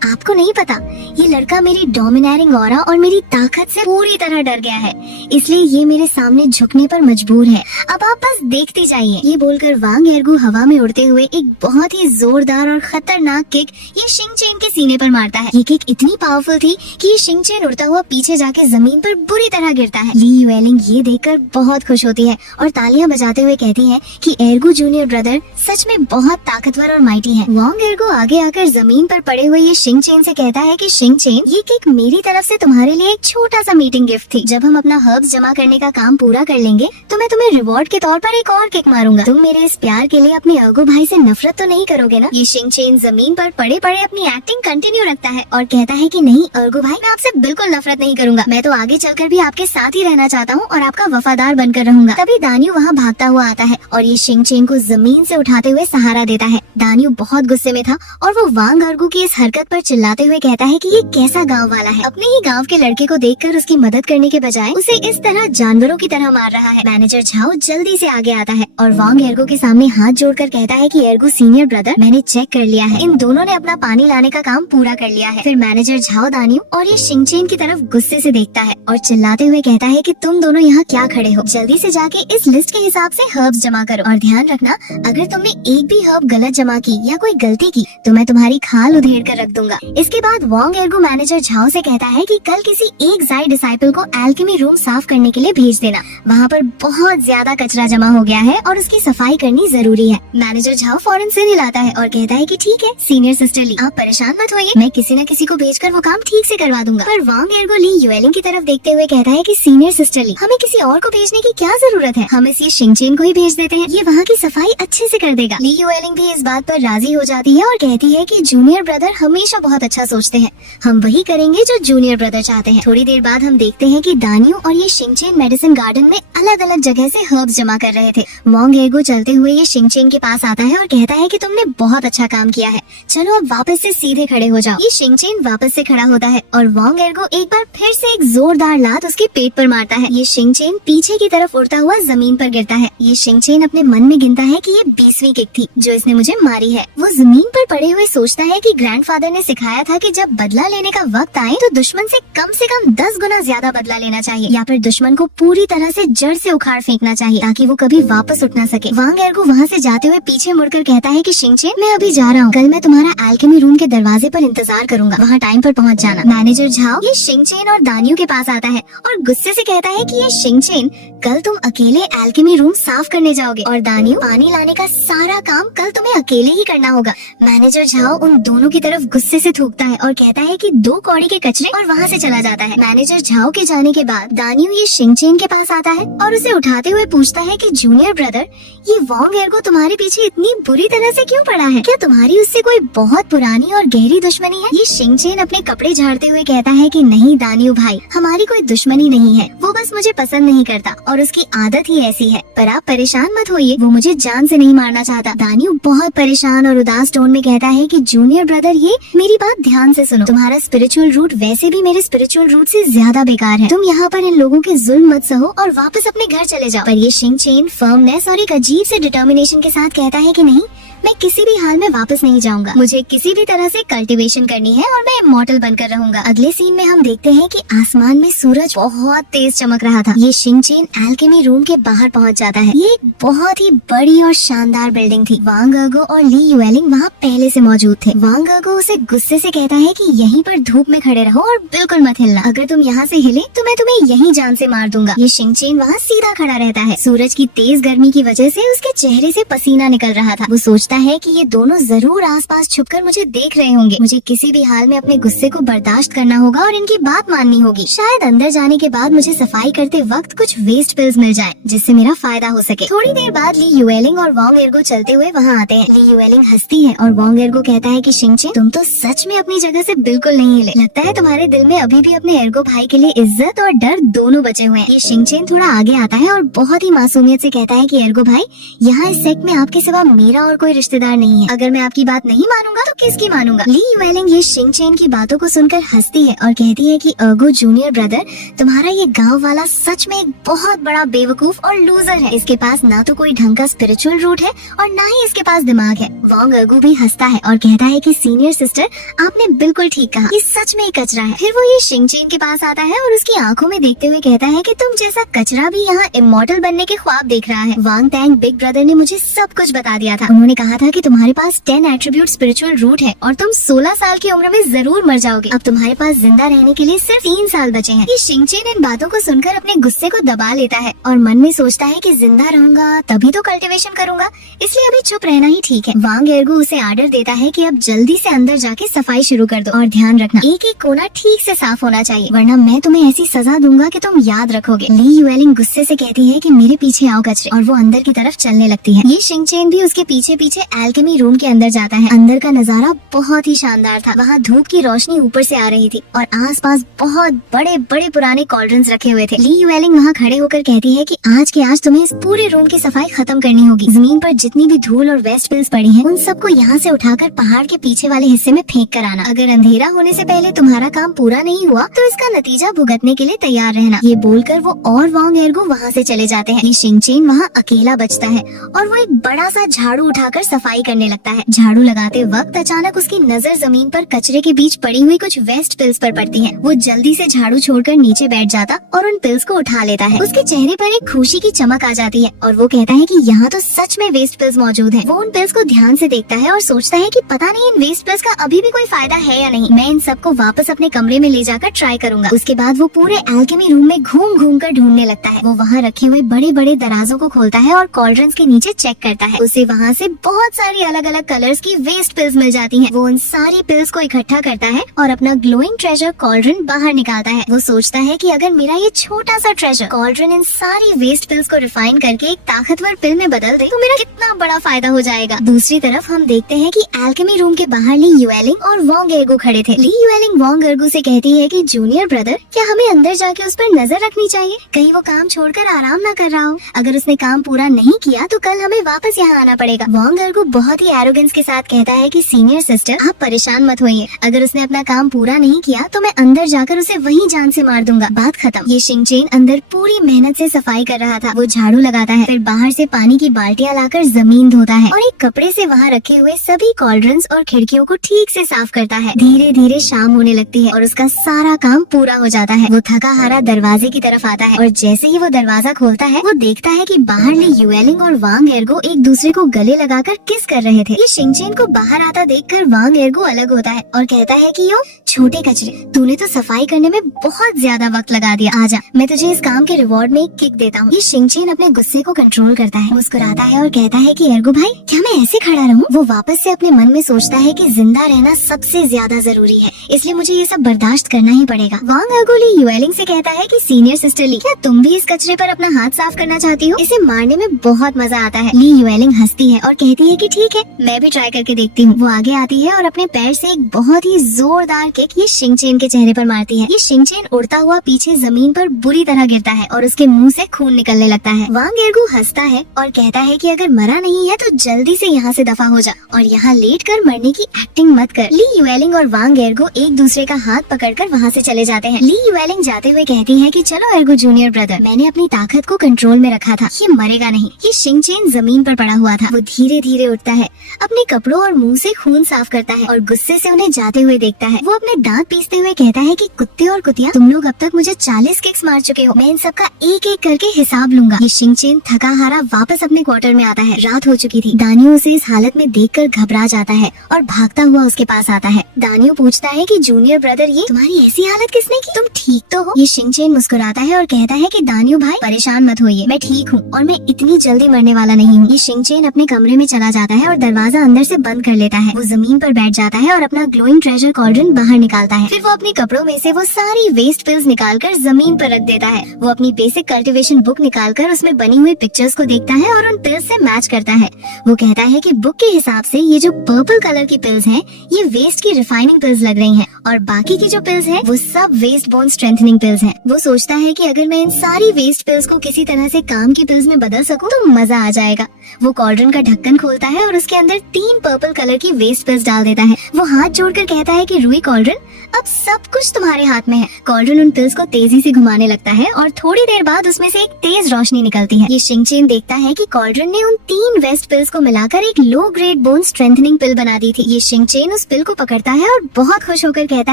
आपको नहीं पता, ये लड़का मेरी डोमिनेटिंग ऑरा और मेरी ताकत से पूरी तरह डर गया है, इसलिए ये मेरे सामने झुकने पर मजबूर है। अब आप बस देखते जाइए। ये बोलकर वांग एर्गो हवा में उड़ते हुए एक बहुत ही जोरदार और खतरनाक किक ये शिंगचेन के सीने पर मारता है। ये किक इतनी पावरफुल थी कि ये शिंगचेन उड़ता हुआ पीछे जाके जमीन पर बुरी तरह गिरता है। ली युएलिंग ये देखकर बहुत खुश होती है और तालियां बजाते हुए कहती है कि एर्गो जूनियर ब्रदर सच में बहुत ताकतवर और माइटी है। वांग एर्गो आगे आकर जमीन पर पड़े हुए ये शिंगचेन से कहता है कि शिंगचेन, ये किक मेरी तरफ से तुम्हारे लिए एक छोटा सा मीटिंग गिफ्ट थी। जब हम अपना हर्ब्स जमा करने का काम पूरा कर लेंगे तो मैं तुम्हें रिवॉर्ड के तौर पर एक और किक मारूंगा। तुम मेरे इस प्यार के लिए अपने एर्गो भाई से नफरत तो नहीं करोगे ना? ये शिंगचेन जमीन पर पड़े पड़े अपनी एक्टिंग कंटिन्यू रखता है और कहता है कि नहीं एर्गो भाई, मैं आपसे बिल्कुल नफरत नहीं करूंगा। मैं तो आगे चलकर भी आपके साथ ही रहना चाहता हूँ और आपका वफादार बनकर रहूंगा। तभी दानियो वहाँ भागता हुआ आता है और ये शिंगचेन को जमीन से उठाते हुए सहारा देता है। दानियो बहुत गुस्से में था और वो वांग एर्गो की इस हरकत पर चिल्लाते हुए कहता है कि ये कैसा गाँव वाला है, अपने ही गाँव के लड़के को देखकर उसकी मदद करने के बजाय उसे इस तरह जानवरों की तरह मार रहा है। मैनेजर झाओ जल्दी से आगे आता है और वांग एर्गो के सामने हाथ जोड़कर कहता है कि एर्गो सीनियर ब्रदर, मैंने चेक कर लिया है, इन दोनों ने अपना पानी लाने का काम पूरा कर लिया है। फिर मैनेजर झाओ दानियो और ये शिंगचेन की तरफ गुस्से से देखता है और चिल्लाते हुए कहता है कि तुम दोनों यहाँ क्या खड़े हो? जल्दी से जाके इस लिस्ट के हिसाब से हर्ब्स जमा करो और ध्यान रखना, अगर तुमने एक भी हर्ब गलत जमा की या कोई गलती की तो मैं तुम्हारी खाल उधेड़ कर रख दूंगा। इसके बाद वांग एर्गो मैनेजर झाओ से कहता है कि कल किसी एक जाई डिसाइपल को एल्केमी रूम साफ करने के लिए भेज देना। वहाँ पर बहुत ज्यादा कचरा जमा हो गया है और उसकी सफाई करनी जरूरी है। मैनेजर झाओ फौरन सिर हिलाता है और कहता है कि ठीक है सीनियर सिस्टर ली, आप परेशान मत होइए, मैं किसी न किसी को भेजकर वो काम ठीक से करवा दूंगा। पर वांग एर्गो ली युएलिंग की तरफ देखते हुए कहता है कि सीनियर सिस्टर ली, हमें किसी और को भेजने की क्या जरूरत है, हम इस ये शिंगचेन को ही भेज देते हैं, ये वहाँ की सफाई अच्छे से कर देगा। ली युएलिंग भी इस बात पर राजी हो जाती है और कहती है कि जूनियर ब्रदर हमेशा बहुत अच्छा सोचते हैं, हम वही करेंगे जो जूनियर ब्रदर चाहते हैं। थोड़ी देर बाद हम देखते हैं कि दानियो और ये शिंगचेन मेडिसिन गार्डन में अलग अलग जगह से हर्ब्स जमा कर रहे थे। वांग एर्गो चलते हुए ये शिंगचेन के पास आता है और कहता है कि तुमने बहुत अच्छा काम किया है, चलो अब वापस से सीधे खड़े हो जाओ। ये शिंगचेन वापस से खड़ा होता है और वांग एर्गो एक बार फिर से एक जोरदार लात उसके पेट पर मारता है। ये शिंगचेन पीछे की तरफ उड़ता हुआ जमीन पर गिरता है। ये शिंगचेन अपने मन में गिनता है कि ये 20वीं किक थी जो इसने मुझे मारी है। वो जमीन पर पड़े हुए सोचता है कि ग्रैंडफादर ने सिखाया था कि जब बदला लेने का वक्त आए तो दुश्मन से कम 10 गुना ज्यादा बदला लेना चाहिए या फिर दुश्मन को पूरी तरह से जड़ से उखाड़ फेंकना चाहिए ताकि वो कभी वापस उठ ना सके। वांग एर्गो वहाँ से जाते हुए पीछे मुड़कर कहता है कि शिंगचेन, मैं अभी जा रहा हूँ, कल मैं तुम्हारा एल्केमी रूम के दरवाजे पर इंतजार करूंगा, वहाँ टाइम पर पहुँच जाना। मैनेजर झाओ ये शिंगचेन और दानियो के पास आता है और गुस्से से कहता है कि ये शिंगचेन, कल तुम अकेले एल्केमी रूम साफ करने जाओगे और दानियो पानी लाने का सारा काम कल तुम्हें अकेले ही करना होगा। मैनेजर झाओ उन दोनों की तरफ गुस्से से थूकता है और कहता है कि 2 कौड़ी के कचरे और वहाँ से चला जाता है। मैनेजर झाओ के जाने के बाद दानियो ये शिंगचेन के पास आता है और उसे उठाते हुए पूछता है कि जूनियर ब्रदर, ये वांग एर्गो तुम्हारे पीछे इतनी बुरी तरह से क्यों पड़ा है? क्या तुम्हारी उससे कोई बहुत पुरानी और गहरी दुश्मनी है? ये शिंगचेन अपने कपड़े झाड़ते हुए कहता है कि नहीं दानियो भाई, हमारी कोई दुश्मनी नहीं है, वो बस मुझे पसंद नहीं करता और उसकी उसकी आदत ही ऐसी है। पर आप परेशान मत होइए, वो मुझे जान से नहीं मारना चाहता। दान्यू बहुत परेशान और उदास टोन में कहता है कि जूनियर ब्रदर, ये मेरी बात ध्यान से सुनो। तुम्हारा स्पिरिचुअल रूट वैसे भी मेरे स्पिरिचुअल रूट से ज्यादा बेकार है। तुम यहाँ पर इन लोगों के जुल्म मत सहो और वापस अपने घर चले जाओ। पर ये शिंग चेन फर्मनेस और एक अजीब से डिटर्मिनेशन के साथ कहता है कि नहीं, मैं किसी भी हाल में वापस नहीं जाऊंगा। मुझे किसी भी तरह से कल्टीवेशन करनी है और मैं इमॉर्टल बनकर रहूंगा। अगले सीन में हम देखते हैं कि आसमान में सूरज बहुत तेज चमक रहा था। ये शिंग चेन एल्केमी रूम के बाहर पहुंच जाता है। ये एक बहुत ही बड़ी और शानदार बिल्डिंग थी। वांग अर्गो और ली युएलिंग वहाँ पहले से मौजूद थे। वांग अर्गो उसे गुस्से से कहता है कि यहीं पर धूप में खड़े रहो और बिल्कुल मत हिलना। अगर तुम यहाँ से हिले तो मैं तुम्हें यहीं जान से मार दूंगा। ये शिंग चेन वहाँ सीधा खड़ा रहता है। सूरज की तेज गर्मी की वजह से उसके चेहरे से पसीना निकल रहा था। वो सोचता है कि ये दोनों जरूर आसपास छुपकर मुझे देख रहे होंगे। मुझे किसी भी हाल में अपने गुस्से को बर्दाश्त करना होगा और इनकी बात माननी होगी। शायद अंदर जाने के बाद मुझे सफाई करते वक्त कुछ वेस्ट पिल्स मिल जाए जिससे मेरा फायदा हो सके। थोड़ी देर बाद ली युएलिंग और वांग एर्गो चलते हुए वहाँ आते हैं। ली युएलिंग हंसती है और वांग एर्गो कहता है कि शिंग चेन, तुम तो सच में अपनी जगह से बिल्कुल नहीं हिले। लगता है तुम्हारे दिल में अभी भी अपने एर्गो भाई के लिए इज्जत और डर दोनों बचे हुए हैं। ये शिंग चेन थोड़ा आगे आता है और बहुत ही मासूमियत से कहता है कि एर्गो भाई, यहाँ इस सेक्ट में आपके सिवा मेरा और कोई रिश्तेदार नहीं है। अगर मैं आपकी बात नहीं मानूंगा तो किसकी मानूंगा। ली युएलिंग ये शिंग चेन की बातों को सुनकर हंसती है और कहती है कि अर्गो जूनियर ब्रदर, तुम्हारा ये गांव वाला सच में एक बहुत बड़ा बेवकूफ और लूजर है। इसके पास ना तो कोई ढंग का स्पिरिचुअल रूट है और ना ही इसके पास दिमाग है। वांग अर्गो भी हंसता है और कहता है कि सीनियर सिस्टर, आपने बिल्कुल ठीक कहा, ये सच में एक कचरा है। फिर वो ये शिंग चेन के पास आता है और उसकी आंखों में देखते हुए कहता है कि तुम जैसा कचरा भी यहाँ इमॉर्टल बनने के ख्वाब देख रहा है। वांग टैंग बिग ब्रदर ने मुझे सब कुछ बता दिया था। उन्होंने कहा था कि तुम्हारे पास 10 एट्रीब्यूट स्पिरिचुअल रूट है और तुम 16 साल की उम्र में जरूर मर जाओगे। अब तुम्हारे पास जिंदा रहने के लिए सिर्फ 3 साल बचे हैं। ये शिंग चेन इन बातों को सुनकर अपने गुस्से को दबा लेता है और मन में सोचता है कि जिंदा रहूंगा तभी तो कल्टीवेशन करूंगा, इसलिए अभी चुप रहना ही ठीक है। वांग एर्गो उसे आर्डर देता है कि अब जल्दी से अंदर जाके सफाई शुरू कर दो और ध्यान रखना एक एक कोना ठीक से साफ होना चाहिए, वरना मैं तुम्हें ऐसी सजा दूंगा कि तुम याद रखोगे। ली युएलिंग गुस्से से कहती है कि मेरे पीछे आओ कचरे, और वो अंदर की तरफ चलने लगती है। ये शिंग चेन भी उसके पीछे पीछे एल्केमी रूम के अंदर जाता है। अंदर का नजारा बहुत ही शानदार था। वहाँ धूप की रोशनी ऊपर से आ रही थी और आसपास बहुत बड़े बड़े पुराने कॉल्ड्रन्स रखे हुए थे। ली युएलिंग वहाँ खड़े होकर कहती है कि आज के आज तुम्हें इस पूरे रूम की सफाई खत्म करनी होगी। जमीन पर जितनी भी धूल और वेस्ट पिल्स पड़ी हैं, उन सबको यहाँ से उठाकर पहाड़ के पीछे वाले हिस्से में फेंक कर आना। अगर अंधेरा होने से पहले तुम्हारा काम पूरा नहीं हुआ तो इसका नतीजा भुगतने के लिए तैयार रहना। ये बोलकर वो और वांग एर्गो वहाँ से चले जाते हैं। ये शिंग चेन वहाँ अकेला बचता है और वो एक बड़ा सा झाड़ू उठाकर सफाई करने लगता है। झाड़ू लगाते वक्त अचानक उसकी नजर जमीन पर कचरे के बीच पड़ी हुई कुछ वेस्ट पिल्स पर पड़ती है। वो जल्दी से झाड़ू छोड़कर नीचे बैठ जाता और उन पिल्स को उठा लेता है। उसके चेहरे पर एक खुशी की चमक आ जाती है और वो कहता है कि यहाँ तो सच में वेस्ट पिल्स मौजूद हैं। वो उन पिल्स को ध्यान से देखता है और सोचता है कि पता नहीं इन वेस्ट पिल्स का अभी भी कोई फायदा है या नहीं। मैं इन सबको वापस अपने कमरे में ले जाकर ट्राई करूंगा। उसके बाद वो पूरे एल्केमी रूम में घूम घूम कर ढूंढने लगता है। वो वहाँ रखे हुए बड़े बड़े दराजों को खोलता है और कॉल्ड्रन्स के नीचे चेक करता है। उसे वहाँ से बहुत सारी अलग अलग कलर्स की वेस्ट पिल्स मिल जाती हैं। वो उन सारी पिल्स को इकट्ठा करता है और अपना ग्लोइंग ट्रेजर कॉल्ड्रन बाहर निकालता है। वो सोचता है कि अगर मेरा ये छोटा सा ट्रेजर कॉल्ड्रन इन सारी वेस्ट पिल्स को रिफाइन करके एक ताकतवर पिल में बदल दे तो मेरा कितना बड़ा फायदा हो जाएगा। दूसरी तरफ हम देखते हैं कि एल्केमी रूम के बाहर ली युएलिंग और वांग एर्गो खड़े थे। ली युएलिंग वांग एर्गो से कहती है कि जूनियर ब्रदर, क्या हमें अंदर जाके उस पर नजर रखनी चाहिए? कहीं वो काम छोड़कर आराम ना कर रहा हो। अगर उसने काम पूरा नहीं किया तो कल हमें वापस यहाँ आना पड़ेगा। वांग एर्गो बहुत ही एरोगेंस के साथ कहता है कि सीनियर सिस्टर, आप परेशान मत होइए। अगर उसने अपना काम पूरा नहीं किया तो मैं अंदर जाकर उसे वहीं जान से मार दूंगा। बात खत्म। ये शिंग चेन अंदर पूरी मेहनत से सफाई कर रहा था। वो झाड़ू लगाता है, फिर बाहर से पानी की बाल्टियां लाकर जमीन धोता है और एक कपड़े से वहाँ रखे हुए सभी कॉल्ड्रन्स और खिड़कियों को ठीक से साफ करता है। धीरे धीरे शाम होने लगती है और उसका सारा काम पूरा हो जाता है। वो थका हारा दरवाजे की तरफ आता है और जैसे ही वो दरवाजा खोलता है वो देखता है कि बाहर ली युएलिंग और वांग एर्गो एक दूसरे को गले लगाकर किस कर रहे थे। ये शिंग चेन को बाहर आता देखकर वांग एर्गो अलग होता है और कहता है कि यो छोटे कचरे, तूने तो सफाई करने में बहुत ज्यादा वक्त लगा दिया। आजा, मैं तुझे इस काम के रिवॉर्ड में एक किक देता हूँ। ये शिंग चेन अपने गुस्से को कंट्रोल करता है, मुस्कुराता है और कहता है कि एर्गो भाई, क्या मैं ऐसे खड़ा रहूं? वो वापस से अपने मन में सोचता है कि जिंदा रहना सबसे ज्यादा जरूरी है, इसलिए मुझे ये सब बर्दाश्त करना ही पड़ेगा। वांग एर्गो ली युएलिंग से कहता है कि सीनियर सिस्टर ली, क्या तुम भी इस कचरे पर अपना हाथ साफ करना चाहती हो? इसे मारने में बहुत मजा आता है। ली युएलिंग हंसती है और कहती कहती है कि ठीक है, मैं भी ट्राई करके देखती हूँ। वो आगे आती है और अपने पैर से एक बहुत ही जोरदार किक ये शिंगचेन के चेहरे पर मारती है। ये शिंगचेन उड़ता हुआ पीछे जमीन पर बुरी तरह गिरता है और उसके मुंह से खून निकलने लगता है। वांग येर्गो हंसता है और कहता है कि अगर मरा नहीं है तो जल्दी से यहाँ से दफा हो जा और यहाँ लेटकर मरने की एक्टिंग मत कर। ली युएलिंग और वांग येर्गो एक दूसरे का हाथ पकड़कर वहाँ से चले जाते हैं। ली युएलिंग जाते हुए कहती है कि चलो येर्गो जूनियर ब्रदर, मैंने अपनी ताकत को कंट्रोल में रखा था, ये मरेगा नहीं। ये शिंगचेन जमीन पर पड़ा हुआ था। वो धीरे धीरे उठता है, अपने कपड़ों और मुंह से खून साफ करता है और गुस्से से उन्हें जाते हुए देखता है। वो अपने दांत पीसते हुए कहता है कि कुत्ते और कुतिया, तुम लोग अब तक मुझे 40 किक्स मार चुके हो, मैं इन सब का एक एक करके हिसाब लूंगा। ये शिंगचेन थका हारा वापस अपने क्वार्टर में आता है। रात हो चुकी थी। दानियो उसे इस हालत में देखकर घबरा जाता है और भागता हुआ उसके पास आता है। दानियो पूछता है कि जूनियर ब्रदर, ये तुम्हारी ऐसी हालत किसने की, तुम ठीक तो हो? ये शिंगचेन मुस्कुराता है और कहता है कि दानियो भाई परेशान मत होइए, मैं ठीक हूँ और मैं इतनी जल्दी मरने वाला नहीं हूँ। ये शिंगचेन अपने कमरे में चला जाता है और दरवाजा अंदर से बंद कर लेता है। वो जमीन पर बैठ जाता है और अपना ग्लोइंग ट्रेजर कॉल्ड्रन बाहर निकालता है। फिर वो अपने कपड़ों में से वो सारी वेस्ट पिल्स निकालकर जमीन पर रख देता है। वो अपनी बेसिक कल्टीवेशन बुक निकालकर उसमें बनी हुई पिक्चर्स को देखता है और उन पिल्स से मैच करता है। वो कहता है कि बुक के हिसाब से ये जो पर्पल कलर की पिल्स हैं, ये वेस्ट की रिफाइनिंग पिल्स लग रही हैं और बाकी की जो पिल्स हैं वो सब वेस्ट बोन स्ट्रेंथनिंग पिल्स हैं। वो सोचता है कि अगर मैं इन सारी वेस्ट पिल्स को किसी तरह से काम की पिल्स में बदल सकूं तो मजा आ जाएगा। वो कॉल्ड्रन का ढक्कन खोलता है और उसके अंदर 3 पर्पल कलर की वेस्ट पिल्स डाल देता है। वो हाथ जोड़कर कहता है कि रुई कॉल्ड्रन, अब सब कुछ तुम्हारे हाथ में है। कॉल्ड्रन उन पिल्स को तेजी से घुमाने लगता है और थोड़ी देर बाद उसमें से एक तेज रोशनी निकलती है। ये शिंगचेन देखता है कि कॉल्ड्रन ने उन 3 वेस्ट पिल्स को मिलाकर एक लो ग्रेड बोन स्ट्रेंथनिंग पिल बना दी थी। ये शिंगचेन उस पिल को पकड़ता है और बहुत खुश होकर कहता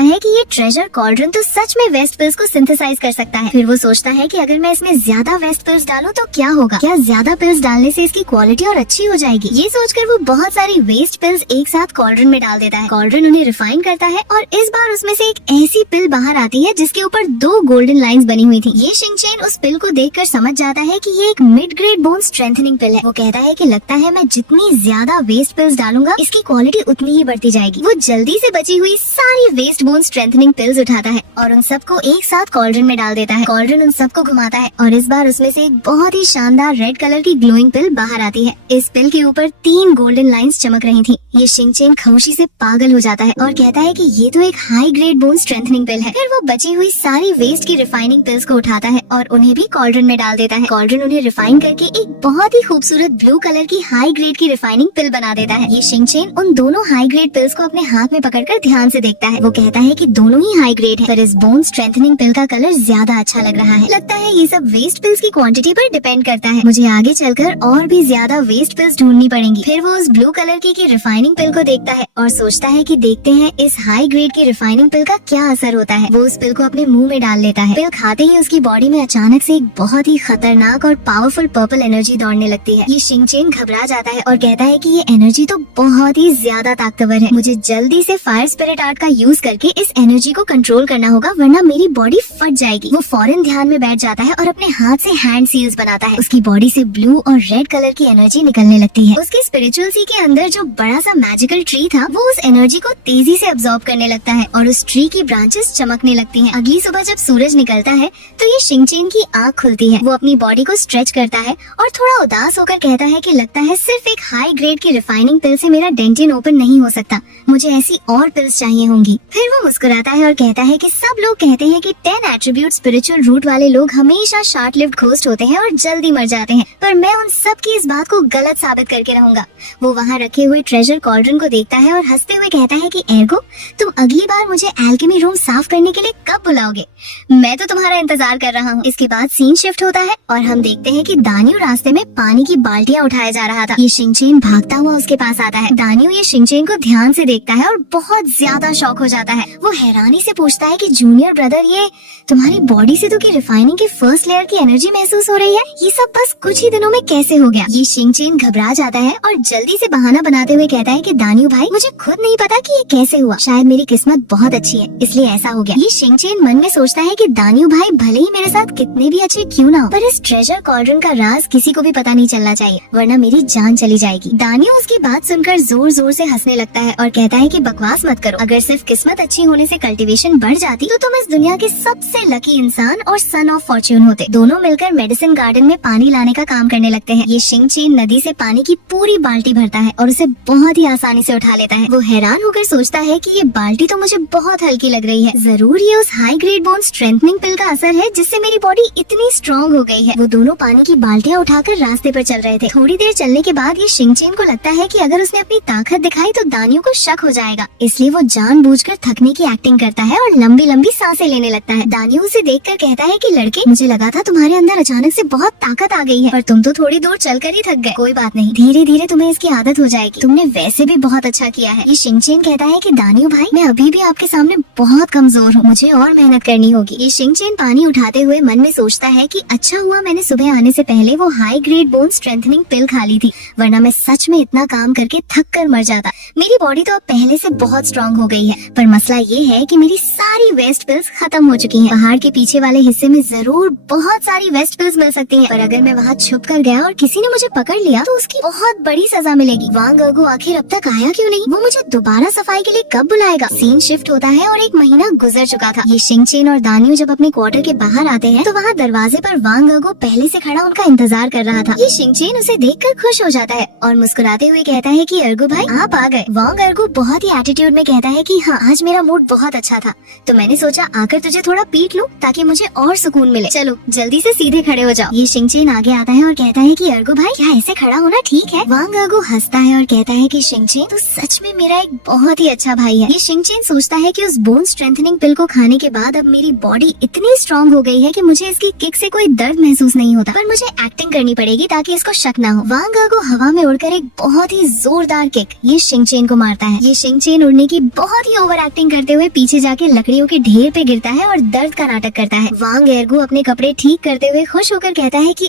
है कि ये ट्रेजर कॉल्ड्रन तो सच में वेस्ट पिल्स को सिंथेसाइज कर सकता है। फिर वो सोचता है कि अगर मैं इसमें ज्यादा वेस्ट पिल्स डालूं तो क्या होगा, क्या ज्यादा पिल्स डालने से इसकी क्वालिटी और अच्छी हो जाएगी। ये सोचकर वो बहुत सारी वेस्ट पिल्स एक साथ कॉल्ड्रन में डाल देता है। कॉल्ड्रन उन्हें रिफाइन करता है और इस बार उसमें से एक ऐसी पिल बाहर आती है जिसके ऊपर 2 गोल्डन लाइंस बनी हुई थी। ये शिंगचेन उस पिल को देखकर समझ जाता है कि ये एक मिड ग्रेड बोन स्ट्रेंथनिंग पिल है। वो कहता है कि लगता है मैं जितनी ज्यादा वेस्ट पिल्स डालूंगा इसकी क्वालिटी उतनी ही बढ़ती जाएगी। वो जल्दी से बची हुई सारी वेस्ट बोन स्ट्रेंथनिंग पिल्स उठाता है और उन सबको एक साथ कॉल्ड्रन में डाल देता है। कॉल्ड्रन उन सबको घुमाता है और इस बार उसमें से एक बहुत ही शानदार रेड कलर की ग्लोइंग पिल बाहर आती है। इस पिल के ऊपर 3 गोल्डन लाइंस चमक रही थी। ये शिंगचेन खामोशी से पागल हो जाता है और कहता है कि ये तो एक हाई ग्रेड बोन स्ट्रेंथनिंग पिल है। फिर वो बची हुई सारी वेस्ट की रिफाइनिंग पिल्स को उठाता है और उन्हें भी कॉल्ड्रन में डाल देता है। कॉल्ड्रन उन्हें रिफाइन करके एक बहुत ही खूबसूरत ब्लू कलर की हाई ग्रेड की रिफाइनिंग पिल बना देता है। ये शिंगचेन उन दोनों हाई ग्रेड पिल्स को अपने हाथ में पकड़कर ध्यान से देखता है। वो कहता है कि दोनों ही हाई ग्रेड है, पर इस बोन स्ट्रेंथनिंग पिल का कलर ज्यादा अच्छा लग रहा है। लगता है ये सब वेस्ट पिल्स की क्वांटिटी पर डिपेंड करता है। मुझे आगे चलकर और भी ज्यादा वेस्ट पिल्स ढूंढनी पड़ेंगी। फिर वो उस ब्लू कलर की रिफाइनिंग पिल को देखता है और सोचता है कि देखते हैं इस हाई ग्रेड की रिफाइनिंग पिल का क्या असर होता है। वो उस पिल को अपने मुंह में डाल लेता है। पिल खाते ही उसकी बॉडी में अचानक से एक बहुत ही खतरनाक और पावरफुल पर्पल एनर्जी दौड़ने लगती है। ये शिंगचेन घबरा जाता है और कहता है कि ये एनर्जी तो बहुत ही ज्यादा ताकतवर है। मुझे जल्दी से फायर स्पिरिट आर्ट का यूज करके इस एनर्जी को कंट्रोल करना होगा, वरना मेरी बॉडी फट जाएगी। वो फौरन ध्यान में बैठ जाता है और अपने हाथ से हैंड सील्स बनाता है। उसकी बॉडी से ब्लू और रेड कलर की एनर्जी निकलने लगती है। उसके स्पिरिचुअल सी के अंदर जो बड़ा सा मैजिकल ट्री था वो उस एनर्जी को तेजी से अब्सॉर्ब करने लगता है और उस ट्री की ब्रांचेस चमकने लगती हैं। अगली सुबह जब सूरज निकलता है तो ये शिंगचेन की आँख खुलती है। वो अपनी बॉडी को स्ट्रेच करता है और थोड़ा उदास होकर कहता है कि लगता है सिर्फ एक हाई ग्रेड की रिफाइनिंग पिल से मेरा डेंटिन ओपन नहीं हो सकता, मुझे ऐसी और पिल्स चाहिए होंगी। फिर वो मुस्कुराता है और कहता है कि सब लोग कहते हैं कि 10 एट्रीब्यूट स्पिरिचुअल रूट वाले लोग हमेशा शॉर्ट लिव्ड घोस्ट होते हैं और जल्दी मर जाते हैं, पर मैं उन सब की इस बात को गलत साबित करके रहूंगा। वो वहाँ रखे हुए ट्रेजर कॉल्ड्रन को देखता है और हंसते हुए कहता है कि एर्गो, तुम अगली बार मुझे एल्केमी रूम साफ करने के लिए कब बुलाओगे? मैं तो तुम्हारा इंतजार कर रहा हूँ। इसके बाद सीन शिफ्ट होता है और हम देखते हैं कि दानियो रास्ते में पानी की बाल्टियां उठाया जा रहा था। ये शिंगचेन भागता हुआ उसके पास आता है। दानियो ये शिंगचेन को ध्यान से देखता है और बहुत ज्यादा शॉक हो जाता है। वो हैरानी से पूछता है कि जूनियर ब्रदर, ये तुम्हारी बॉडी से तो की रिफाइनिंग की फर्स्ट लेयर की एनर्जी महसूस हो रही है, ये सब बस कुछ ही दिनों में कैसे हो गया? ये शिंगचेन घबरा जाता है और जल्दी से बहाना बनाते हुए कहता है कि दानियो भाई, मुझे खुद नहीं पता कि ये कैसे हुआ, शायद मेरी किस्मत बहुत अच्छी है इसलिए ऐसा हो गया। ये शिंगचेन मन में सोचता है कि दानियो भाई भले ही मेरे साथ कितने भी अच्छे क्यों ना हो, पर इस ट्रेजर कॉल्ड्रन का राज किसी को भी पता नहीं चलना चाहिए, वरना मेरी जान चली जाएगी। दानियो उसकी बात सुनकर जोर जोर से हंसने लगता है और कहता है कि बकवास मत करो, अगर सिर्फ किस्मत अच्छी होने से कल्टीवेशन बढ़ जाती तो तुम इस दुनिया के सबसे लकी इंसान और सन ऑफ फॉर्च्यून होते। दोनों मिलकर मेडिसिन गार्डन में पानी लाने का काम करने लगते हैं। ये शिंगचेन नदी से पानी की पूरी बाल्टी भरता है और उसे बहुत ही आसानी से उठा लेता है। वो हैरान होकर सोचता है कि ये बाल्टी तो मुझे बहुत हल्की लग रही है, जरूर ये उस हाई ग्रेड बोन स्ट्रेंथनिंग पिल का असर है जिससे मेरी बॉडी इतनी स्ट्रॉन्ग हो गई है। वो दोनों पानी की बाल्टियां उठाकर रास्ते पर चल रहे थे। थोड़ी देर चलने के बाद ये शिंगचेन को लगता है कि अगर उसने अपनी ताकत दिखाई तो दानियों को शक हो जाएगा, इसलिए वो जानबूझकर थकने की एक्टिंग करता है और लंबी लंबी सांसें लेने लगता है। दानियों उसे देखकर कहता है कि लड़के, मुझे लगा था तुम्हारे अंदर अचानक से बहुत ताकत आ गई है, पर तुम तो थोड़ी दूर चलकर ही थक गए। कोई बात नहीं, धीरे धीरे तुम्हें इसकी आदत हो जाएगी। तुमने वैसे भी बहुत अच्छा किया है। ये शिंगचेन कहता है कि दानियों भाई, मैं अभी भी आपके सामने बहुत कमजोर हूँ, मुझे और मेहनत करनी होगी। ये शिंगचेन पानी उठाते हुए मन में सोचता है कि अच्छा हुआ मैंने सुबह आने से पहले वो हाई ग्रेड बोन स्ट्रेंथनिंग पिल खा ली थी, वरना मैं सच में इतना काम करके थक कर मर जाता। मेरी बॉडी तो अब पहले से बहुत स्ट्रांग हो गई है, पर मसला ये है कि मेरी सारी वेस्ट पिल्स खत्म हो चुकी हैं। पहाड़ के पीछे वाले हिस्से में जरूर बहुत सारी वेस्ट पिल्स मिल सकती हैं, पर अगर मैं वहाँ छुप कर गया और किसी ने मुझे पकड़ लिया तो उसकी बहुत बड़ी सजा मिलेगी। वांग अर्गो आखिर अब तक आया क्यों नहीं? वो मुझे दोबारा सफाई के लिए कब बुलाएगा? सीन शिफ्ट होता है और 1 महीना गुजर चुका था। ये शिंगचेन और दानियों जब अपने क्वार्टर के बाहर आते हैं तो वहाँ दरवाजे पर वांग अर्गो पहले से खड़ा उनका इंतजार कर रहा था। ये शिंगचेन उसे देखकर खुश हो जाता है और मुस्कुराते हुए कहता है कि अर्गो भाई, आप आ गए। वांग अर्गो बहुत ही एटीट्यूड में कहता है कि हाँ, आज मेरा मूड बहुत अच्छा था, तो मैंने सोचा आकर तुझे थोड़ा पीट लूं ताकि मुझे और सुकून मिले। चलो जल्दी से सीधे खड़े हो जाओ। ये शिंगचेन आगे आता है और कहता है कि अर्गो भाई, क्या ऐसे खड़ा होना ठीक है? वांग अर्गो हंसता है और कहता है कि शिंगचेन, तू सच में मेरा एक बहुत ही अच्छा भाई है। ये शिंगचेन सोचता है कि उस बोन स्ट्रेंथनिंग पिल को खाने के बाद अब मेरी बॉडी इतनी स्ट्रांग हो गई है कि मुझे इसकी किक से कोई दर्द महसूस नहीं होता, पर मुझे एक्टिंग करनी पड़ेगी ताकि इसको शक ना हो। वांग अर्गो हवा में उड़कर एक बहुत ही जोरदार किक ये शिंगचेन को मारता है। ये शिंगचेन उड़ने की बहुत ही ओवर एक्टिंग करते हुए पीछे जाके लकड़ियों के ढेर पे गिरता है और दर्द का नाटक करता है। वांग अर्गो अपने कपड़े ठीक करते हुए खुश होकर कहता है कि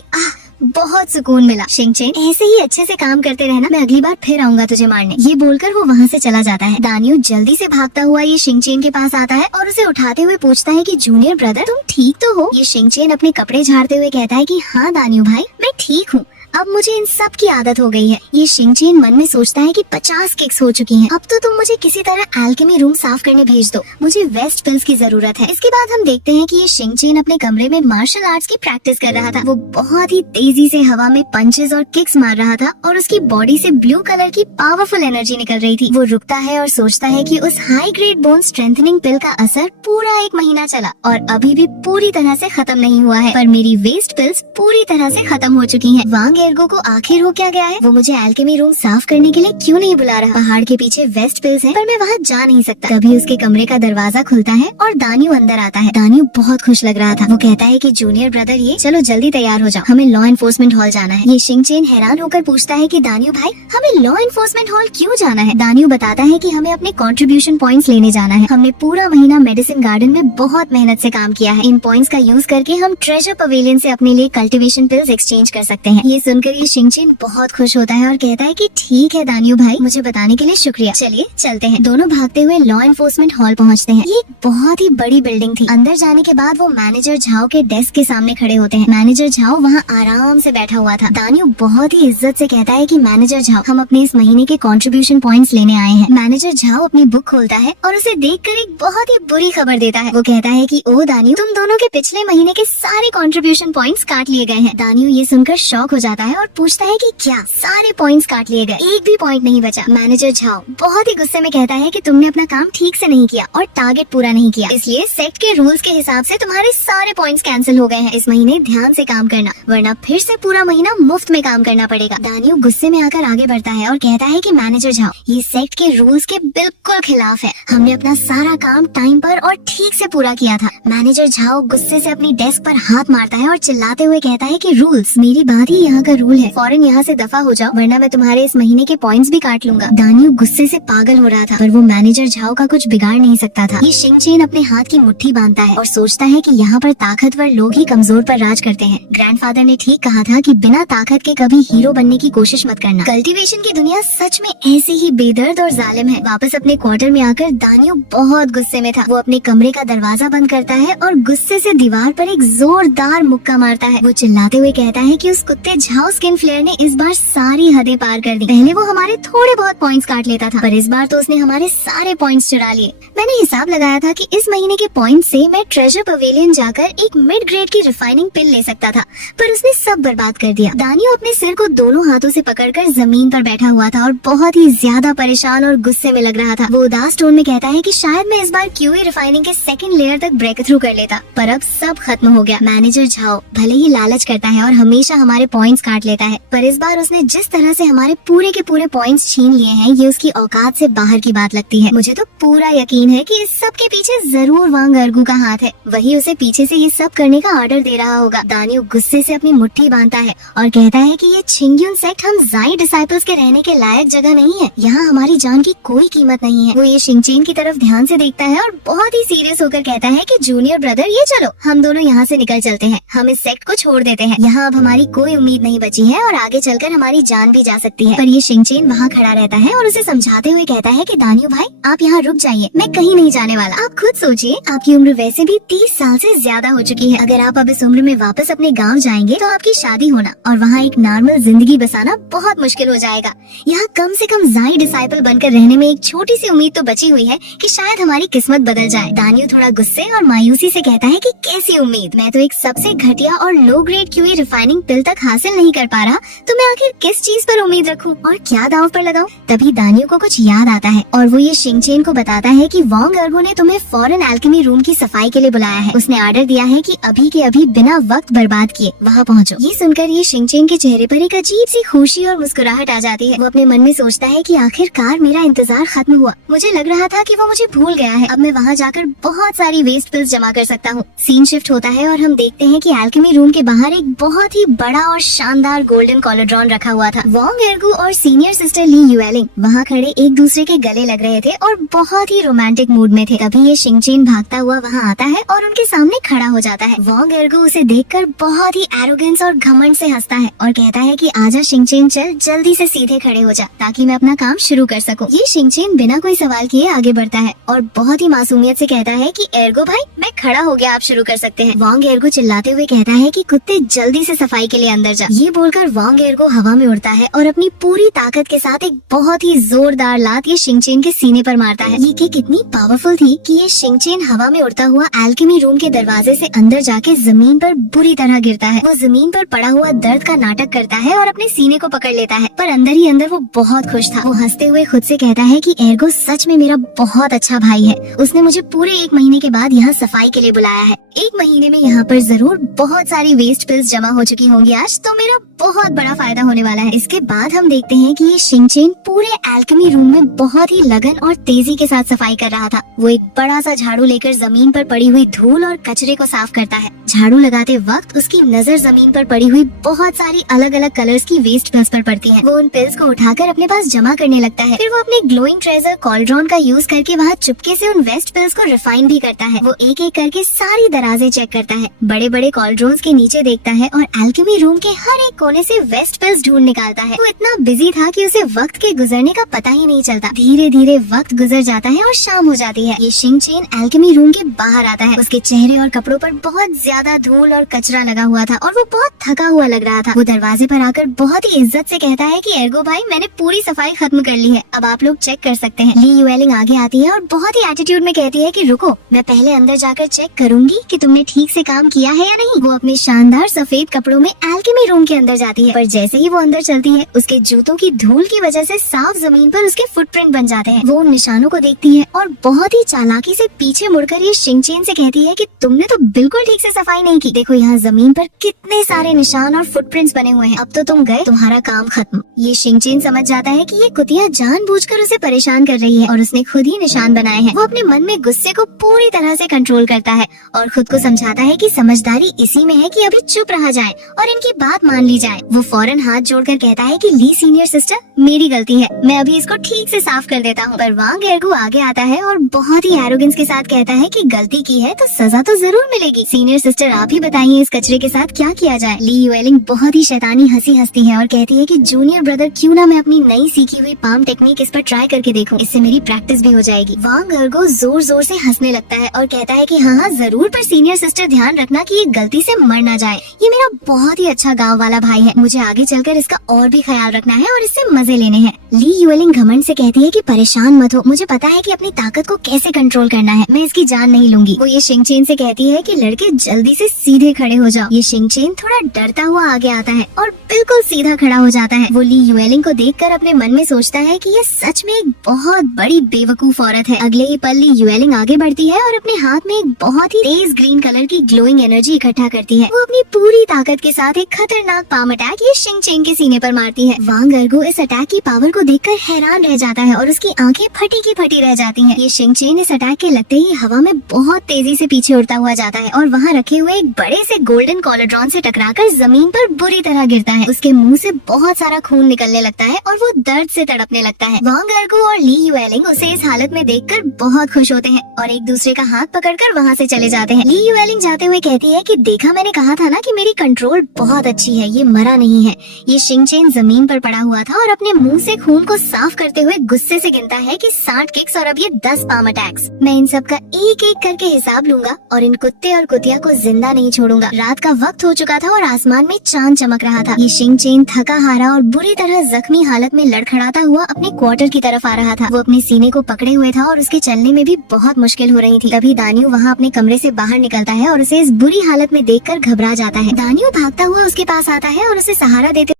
बहुत सुकून मिला। शिंगचेन, ऐसे ही अच्छे से काम करते रहना, मैं अगली बार फिर आऊंगा तुझे मारने। ये बोलकर वो वहाँ से चला जाता है। दानियो जल्दी से भागता हुआ ये शिंगचेन के पास आता है और उसे उठाते हुए पूछता है कि जूनियर ब्रदर, तुम ठीक तो हो? ये शिंगचेन अपने कपड़े झाड़ते हुए कहता है कि हाँ दानियो भाई, मैं ठीक हूँ, अब मुझे इन सब की आदत हो गई है। ये शिंगचेन मन में सोचता है कि 50 किक्स हो चुकी हैं। अब तो तुम मुझे किसी तरह एल्केमी रूम साफ करने भेज दो, मुझे वेस्ट पिल्स की जरूरत है। इसके बाद हम देखते हैं कि ये शिंगचेन अपने कमरे में मार्शल आर्ट्स की प्रैक्टिस कर रहा था। वो बहुत ही तेजी से हवा में पंचेस और किक्स मार रहा था और उसकी बॉडी से ब्लू कलर की पावरफुल एनर्जी निकल रही थी। वो रुकता है और सोचता है कि उस हाई ग्रेड बोन स्ट्रेंथनिंग पिल का असर पूरा 1 महीना चला और अभी भी पूरी तरह से खत्म नहीं हुआ है, पर मेरी वेस्ट पिल्स पूरी तरह से खत्म हो चुकी हैं। वांग अर्गो को आखिर हो क्या गया है? वो मुझे एल्केमी रूम साफ करने के लिए क्यों नहीं बुला रहा? पहाड़ के पीछे वेस्ट पिल्स हैं, पर मैं वहाँ जा नहीं सकता। तभी उसके कमरे का दरवाजा खुलता है और दानियो अंदर आता है। दानियो बहुत खुश लग रहा था। वो कहता है कि जूनियर ब्रदर, ये चलो जल्दी तैयार हो जाओ, हमें लॉ एनफोर्समेंट हॉल जाना है। ये शिंगचेन हैरान होकर पूछता है कि दानियो भाई, हमें लॉ एनफोर्समेंट हॉल क्यों जाना है? दानियो बताता है कि हमें अपने कंट्रीब्यूशन पॉइंट्स लेने जाना है। हमने पूरा महीना मेडिसिन गार्डन में बहुत मेहनत से काम किया है। इन पॉइंट्स का यूज करके हम ट्रेजर पवेलियन से अपने लिए कल्टीवेशन पिल्स एक्सचेंज कर सकते हैं। ये सुनकर ये शिंगचेन बहुत खुश होता है और कहता है कि ठीक है दानियो भाई, मुझे बताने के लिए शुक्रिया, चलिए चलते हैं। दोनों भागते हुए लॉ एनफोर्समेंट हॉल पहुंचते हैं। ये एक बहुत ही बड़ी बिल्डिंग थी। अंदर जाने के बाद वो मैनेजर झाओ के डेस्क के सामने खड़े होते हैं। मैनेजर झाओ वहाँ आराम से बैठा हुआ था। दानियो बहुत ही इज्जत से कहता है कि मैनेजर झाओ, हम अपने इस महीने के कंट्रीब्यूशन पॉइंट्स लेने आए हैं। मैनेजर झाओ अपनी बुक खोलता है और उसे देखकर एक बहुत ही बुरी खबर देता है। वो कहता है कि ओ दानियो, तुम दोनों के पिछले महीने के सारे कंट्रीब्यूशन पॉइंट्स काट लिए गए हैं। दानियो ये सुनकर शॉक हो जाता है और पूछता है कि क्या सारे पॉइंट्स काट लिए गए? एक भी पॉइंट नहीं बचा। मैनेजर झाओ बहुत ही गुस्से में कहता है कि तुमने अपना काम ठीक से नहीं किया और टारगेट पूरा नहीं किया, इसलिए सेक्ट के रूल्स के हिसाब से तुम्हारे सारे पॉइंट्स कैंसिल हो गए हैं। इस महीने ध्यान से काम करना, वरना फिर से पूरा महीना मुफ्त में काम करना पड़ेगा। दानियो गुस्से में आकर आगे बढ़ता है और कहता है कि मैनेजर झाओ, ये सेक्ट के रूल्स के बिल्कुल खिलाफ है। हमने अपना सारा काम टाइम पर और ठीक से पूरा किया था। मैनेजर झाओ गुस्से से अपनी डेस्क पर हाथ मारता है और चिल्लाते हुए कहता है कि रूल्स, मेरी बात ही यहाँ का रूल है, फौरन यहाँ से दफा हो जाओ, वरना मैं तुम्हारे इस महीने के पॉइंट्स भी काट लूंगा। दानियो गुस्से से पागल हो रहा था, पर वो मैनेजर झाओ का कुछ बिगाड़ नहीं सकता था। ये शिंगचेन अपने हाथ की मुट्ठी बांधता है और सोचता है कि यहाँ पर ताकतवर लोग ही कमजोर पर राज करते हैं। ग्रैंडफादर ने ठीक कहा था कि बिना ताकत के कभी हीरो बनने की कोशिश मत करना। कल्टीवेशन की दुनिया सच में ऐसे ही बेदर्द और जालिम है। वापस अपने क्वार्टर में आकर दानियो बहुत गुस्से में था। वो अपने कमरे का दरवाजा बंद करता है और गुस्से से दीवार पर एक जोरदार मुक्का मारता है। वो चिल्लाते हुए कहता है कि उस कुत्ते झाओ स्किन फ्लेयर ने इस बार सारी हदें पार कर दी। पहले वो हमारे थोड़े बहुत पॉइंट्स काट लेता था, पर इस बार तो उसने हमारे सारे पॉइंट्स चुरा लिए। मैंने हिसाब लगाया था कि इस महीने के पॉइंट से मैं ट्रेजर पवेलियन जाकर एक मिड ग्रेड की रिफाइनिंग पिल ले सकता था, पर उसने सब बर्बाद कर दिया। दानियो अपने सिर को दोनों हाथों से पकड़कर जमीन पर बैठा हुआ था और बहुत ही ज्यादा परेशान और गुस्से में लग रहा था। वो उदास टोन में कहता है कि शायद मैं इस बार क्यूए रिफाइनिंग के सेकंड लेयर तक ब्रेक थ्रू कर लेता, पर अब सब खत्म हो गया। मैनेजर झाओ भले ही लालच करता है और हमेशा हमारे पॉइंट्स काट लेता है, पर इस बार उसने जिस तरह से हमारे पूरे के पूरे पॉइंट्स छीन लिए हैं, ये उसकी औकात से बाहर की बात लगती है। मुझे तो पूरा यकीन है कि इस सब के पीछे जरूर वांग अर्गू का हाथ है, वही उसे पीछे से ये सब करने का ऑर्डर दे रहा होगा। दानियो गुस्से से अपनी मुट्ठी बांधता है और कहता है कि ये छिंग्युन सेक्ट हम ज़ाई डिसाइपल्स के रहने के लायक जगह नहीं है। यहाँ हमारी जान की कोई कीमत नहीं है। वो ये शिंगचेन की तरफ ध्यान से देखता है और बहुत ही सीरियस होकर कहता है कि जूनियर ब्रदर ये चलो, हम दोनों यहाँ से निकल चलते हैं, हम इस सेक्ट को छोड़ देते हैं। यहाँ अब हमारी कोई उम्मीद नहीं बची है और आगे चलकर हमारी जान भी जा सकती है। पर ये शिंगचेन वहाँ खड़ा रहता है और उसे समझाते हुए कहता है कि दानियो भाई आप यहाँ रुक जाइए, मैं कहीं नहीं जाने वाला। आप खुद सोचिए, आपकी उम्र वैसे भी 30 साल से ज्यादा हो चुकी है। अगर आप अब इस उम्र में वापस अपने गाँव जाएंगे तो आपकी शादी होना और वहाँ एक नॉर्मल जिंदगी बसाना बहुत मुश्किल हो जाएगा। यहाँ कम से कम ज़ाई डिसाइपल बनकर रहने में एक छोटी सी उम्मीद तो बची हुई है कि शायद हमारी किस्मत बदल जाए। दानियो थोड़ा गुस्से और मायूसी से कहता है कि कैसी उम्मीद, मैं तो एक सबसे घटिया और लो ग्रेड क्यूए रिफाइनिंग पिल तक हासिल नहीं कर पा रहा, तो मैं आखिर किस चीज पर उम्मीद रखूं और क्या दांव पर लगाऊं। तभी दानियो को कुछ याद आता है और वो ये शिंगचेन को बताता है कि वांग अर्गो ने तुम्हें फॉरेन एल्केमी रूम की सफाई के लिए बुलाया है। उसने ऑर्डर दिया है कि अभी के अभी बिना वक्त बर्बाद किए वहाँ पहुँचो। ये सुनकर ये शिंगचेन के चेहरे पर एक अजीब सी खुशी और मुस्कुराहट आ जाती है। वो अपने मन में सोचता है कि आखिरकार मेरा इंतजार खत्म हुआ। मुझे लग रहा था कि वो मुझे भूल गया है, अब मैं वहाँ जाकर बहुत सारी वेस्ट पिल्स जमा कर सकता हूँ। सीन शिफ्ट होता है और हम देखते हैं कि एल्केमी रूम के बाहर एक बहुत ही बड़ा और शानदार गोल्डन कॉलोड्रॉन रखा हुआ था। वांग अर्गू और सीनियर सिस्टर ली यूएलिंग वहाँ खड़े एक दूसरे के गले लग रहे थे और बहुत ही रोमांटिक मूड में थे। तभी ये शिंगचेन भागता हुआ वहाँ आता है और उनके सामने खड़ा हो जाता है। वांग अर्गू उसे देखकर बहुत ही एरोगेंस और घमंड से हंसता है और कहता है कि आजा शिंगचेन, चल जल्दी से सीधे खड़े हो जा ताकि मैं अपना काम शुरू कर सकूं। ये शिंगचेन बिना कोई सवाल किए आगे बढ़ता है और बहुत ही मासूमियत से कहता है कि एर्गो भाई मैं खड़ा हो गया, आप शुरू कर सकते हैं। वांग एर्गो चिल्लाते हुए कहता है कि कुत्ते जल्दी से सफाई के लिए अंदर जा। ये बोलकर वांग एर्गो हवा में उड़ता है और अपनी पूरी ताकत के साथ एक बहुत ही जोरदार लात ये शिंगचेन के सीने पर मारता है। ये किक इतनी पावरफुल थी कि ये शिंगचेन हवा में उड़ता हुआ एल्केमी रूम के दरवाजे से अंदर जाके जमीन पर बुरी तरह गिरता है। वो जमीन पर पड़ा हुआ दर्द का नाटक करता है और अपने सीने को पकड़ लेता है, पर अंदर ही अंदर वो बहुत खुश था। वो हंसते हुए खुद से कहता है कि एर्गो सच में मेरा बहुत अच्छा भाई है, उसने मुझे पूरे 1 महीने के बाद यहाँ सफाई के लिए बुलाया है। 1 महीने में यहाँ पर जरूर बहुत सारी वेस्ट पिल्स जमा हो चुकी होंगी आज, तो मेरा बहुत बड़ा फायदा होने वाला है। इसके बाद हम देखते हैं कि ये शिंगचेन पूरे एल्केमी रूम में बहुत ही लगन और तेजी के साथ सफाई कर रहा था। वो एक बड़ा सा झाड़ू लेकर जमीन पर पड़ी हुई धूल और कचरे को साफ करता है। झाड़ू लगाते वक्त उसकी नजर जमीन पर पड़ी हुई बहुत सारी अलग अलग कलर्स की वेस्ट पिल्स पर पड़ती है। वो उन पिल्स को उठाकर अपने पास जमा करने लगता है। फिर वो अपने ग्लोइंग ट्रेजर कॉल्ड्रॉन का यूज करके वहाँ चुपके से उन वेस्ट पिल्स को रिफाइन भी करता है। वो एक एक करके सारी दराजें चेक करता है, बड़े बड़े कॉल्ड्रॉन्स के नीचे देखता है और एल्केमी रूम के हर एक कोने से वेस्ट पिल्स ढूंढ निकालता है। वो इतना बिजी था कि उसे वक्त के गुजरने का पता ही नहीं चलता। धीरे धीरे वक्त गुजर जाता है और शाम हो जाती है। ये शिंगचेन एल्केमी रूम के बाहर आता है। उसके चेहरे और कपड़ों पर बहुत ज्यादा धूल और कचरा लगा हुआ था और वो बहुत थका हुआ लग रहा था। वो दरवाजे पर आकर बहुत ही इज्जत से कहता है कि एर्गो भाई मैंने पूरी सफाई खत्म कर ली है, अब आप लोग चेक कर सकते हैं। ली यूएलिंग आगे आती है और बहुत ही एटीट्यूड में कहती है कि रुको, मैं पहले अंदर जाकर चेक करूंगी कि तुमने ठीक से काम किया है या नहीं। वो अपने शानदार सफेद कपड़ों में एल्केमी रूम के अंदर जाती है, पर जैसे ही वो अंदर चलती है उसके जूतों की धूल की वजह से साफ जमीन पर उसके फुटप्रिंट बन जाते हैं। वो उन निशानों को देखती है और बहुत ही चालाकी से पीछे मुड़कर ये शिंगचेन से कहती है कि तुमने तो बिल्कुल ठीक से सफाई नहीं की, देखो यहाँ जमीन पर कितने सारे निशान और फुटप्रिंट्स बने हुए हैं, अब तो तुम गए, तुम्हारा काम खत्म। ये शिंगचेन समझ जाता है कि ये कुतिया जानबूझकर उसे परेशान कर रही है और उसने खुद ही निशान बनाए हैं। वो अपने मन में गुस्से को पूरी तरह से कंट्रोल करता है और खुद को समझाता है कि समझदारी इसी में है कि अभी चुप रहा जाए और इनकी बात मान ली जाए। वो फौरन हाथ जोड़कर कहता है कि ली सीनियर सिस्टर, मेरी गलती है, मैं अभी इसको ठीक से साफ कर देता हूँ। पर वांग एर्गू आगे आता है और बहुत ही एरोगेंस के साथ कहता है कि गलती की है तो सजा तो जरूर मिलेगी। सीनियर सिस्टर आप ही बताइए इस कचरे के साथ क्या किया जाए। ली यूएलिंग बहुत ही शैतानी हंसी हंसती है और कहती है कि जूनियर ब्रदर क्यों ना मैं अपनी नई सीखी हुई पाम टेक्निक इस पर ट्राई करके देखूं, इससे मेरी प्रैक्टिस भी हो जाएगी। वांग अर्गो जोर जोर से हंसने लगता है और कहता है कि हाँ जरूर, पर सीनियर सिस्टर ध्यान रखना कि ये गलती से मर ना जाए। ये मेरा बहुत ही अच्छा गाँव वाला भाई है, मुझे आगे चलकर इसका और भी ख्याल रखना है और इससे मजे लेने हैं। ली युएलिंग घमंड से कहती है कि परेशान मत हो, मुझे पता है कि अपनी ताकत को कैसे कंट्रोल करना है, मैं इसकी जान नहीं लूंगी। वो ये शिंगचेन से कहती है कि लड़के जल्दी से सीधे खड़े हो जाओ। ये शिंगचेन थोड़ा डरता हुआ आगे आता है और बिल्कुल सीधा खड़ा हो जाता है। वो ली युएलिंग को देखकर अपने मन में सोचता है कि ये सच में एक बहुत बड़ी बेवकूफ औरत है। अगले ही पल ली युएलिंग आगे बढ़ती है और अपने हाथ में एक बहुत ही तेज ग्रीन कलर की ग्लोइंग एनर्जी इकट्ठा करती है। वो अपनी पूरी ताकत के साथ एक खतरनाक पाम अटैक ये शिंगचेन के सीने पर मारती है। वांग अर्गो इस अटैक की पावर को देखकर हैरान रह जाता है और उसकी आंखें फटी की फटी रह जाती हैं। ये शिंगचेन इस अटैक के लगते ही हवा में बहुत तेजी से पीछे उड़ता हुआ जाता है और वहाँ रखे हुए एक बड़े से गोल्डन कॉलड्रॉन से टकराकर जमीन पर बुरी तरह गिरता है। उसके मुंह से बहुत सारा खून निकलने लगता है और वो दर्द से तड़पने लगता है। वांग अर्गो और ली युएलिंग उसे इस हालत में देखकर बहुत खुश होते हैं और एक दूसरे का हाथ पकड़कर वहाँ से चले जाते हैं। ली युएलिंग जाते हुए कहती है कि देखा, मैंने कहा था ना कि मेरी कंट्रोल बहुत अच्छी है, ये मरा नहीं है। ये शिंगचेन जमीन पर पड़ा हुआ था और अपने मुंह से खून को साफ करते हुए गुस्से से गिनता है कि 60 किक्स और अब ये 10 पाम अटैक्स। मैं इन सब का एक एक करके हिसाब लूंगा और इन कुत्ते और कुतिया को जिंदा नहीं छोड़ूंगा। रात का वक्त हो चुका था और आसमान में चांद चमक रहा था। ये शिंगचेन थका हारा और बुरी तरह जख्मी हालत में लड़खड़ाता हुआ अपने क्वार्टर की तरफ आ रहा था। वो अपने सीने को पकड़े हुए था और उसके चलने में भी बहुत मुश्किल हो रही थी। तभी दानियो वहाँ अपने कमरे से बाहर निकलता है और उसे इस बुरी हालत में देखकर घबरा जाता है। दानियो भागता हुआ उसके पास आता है और उसे सहारा देते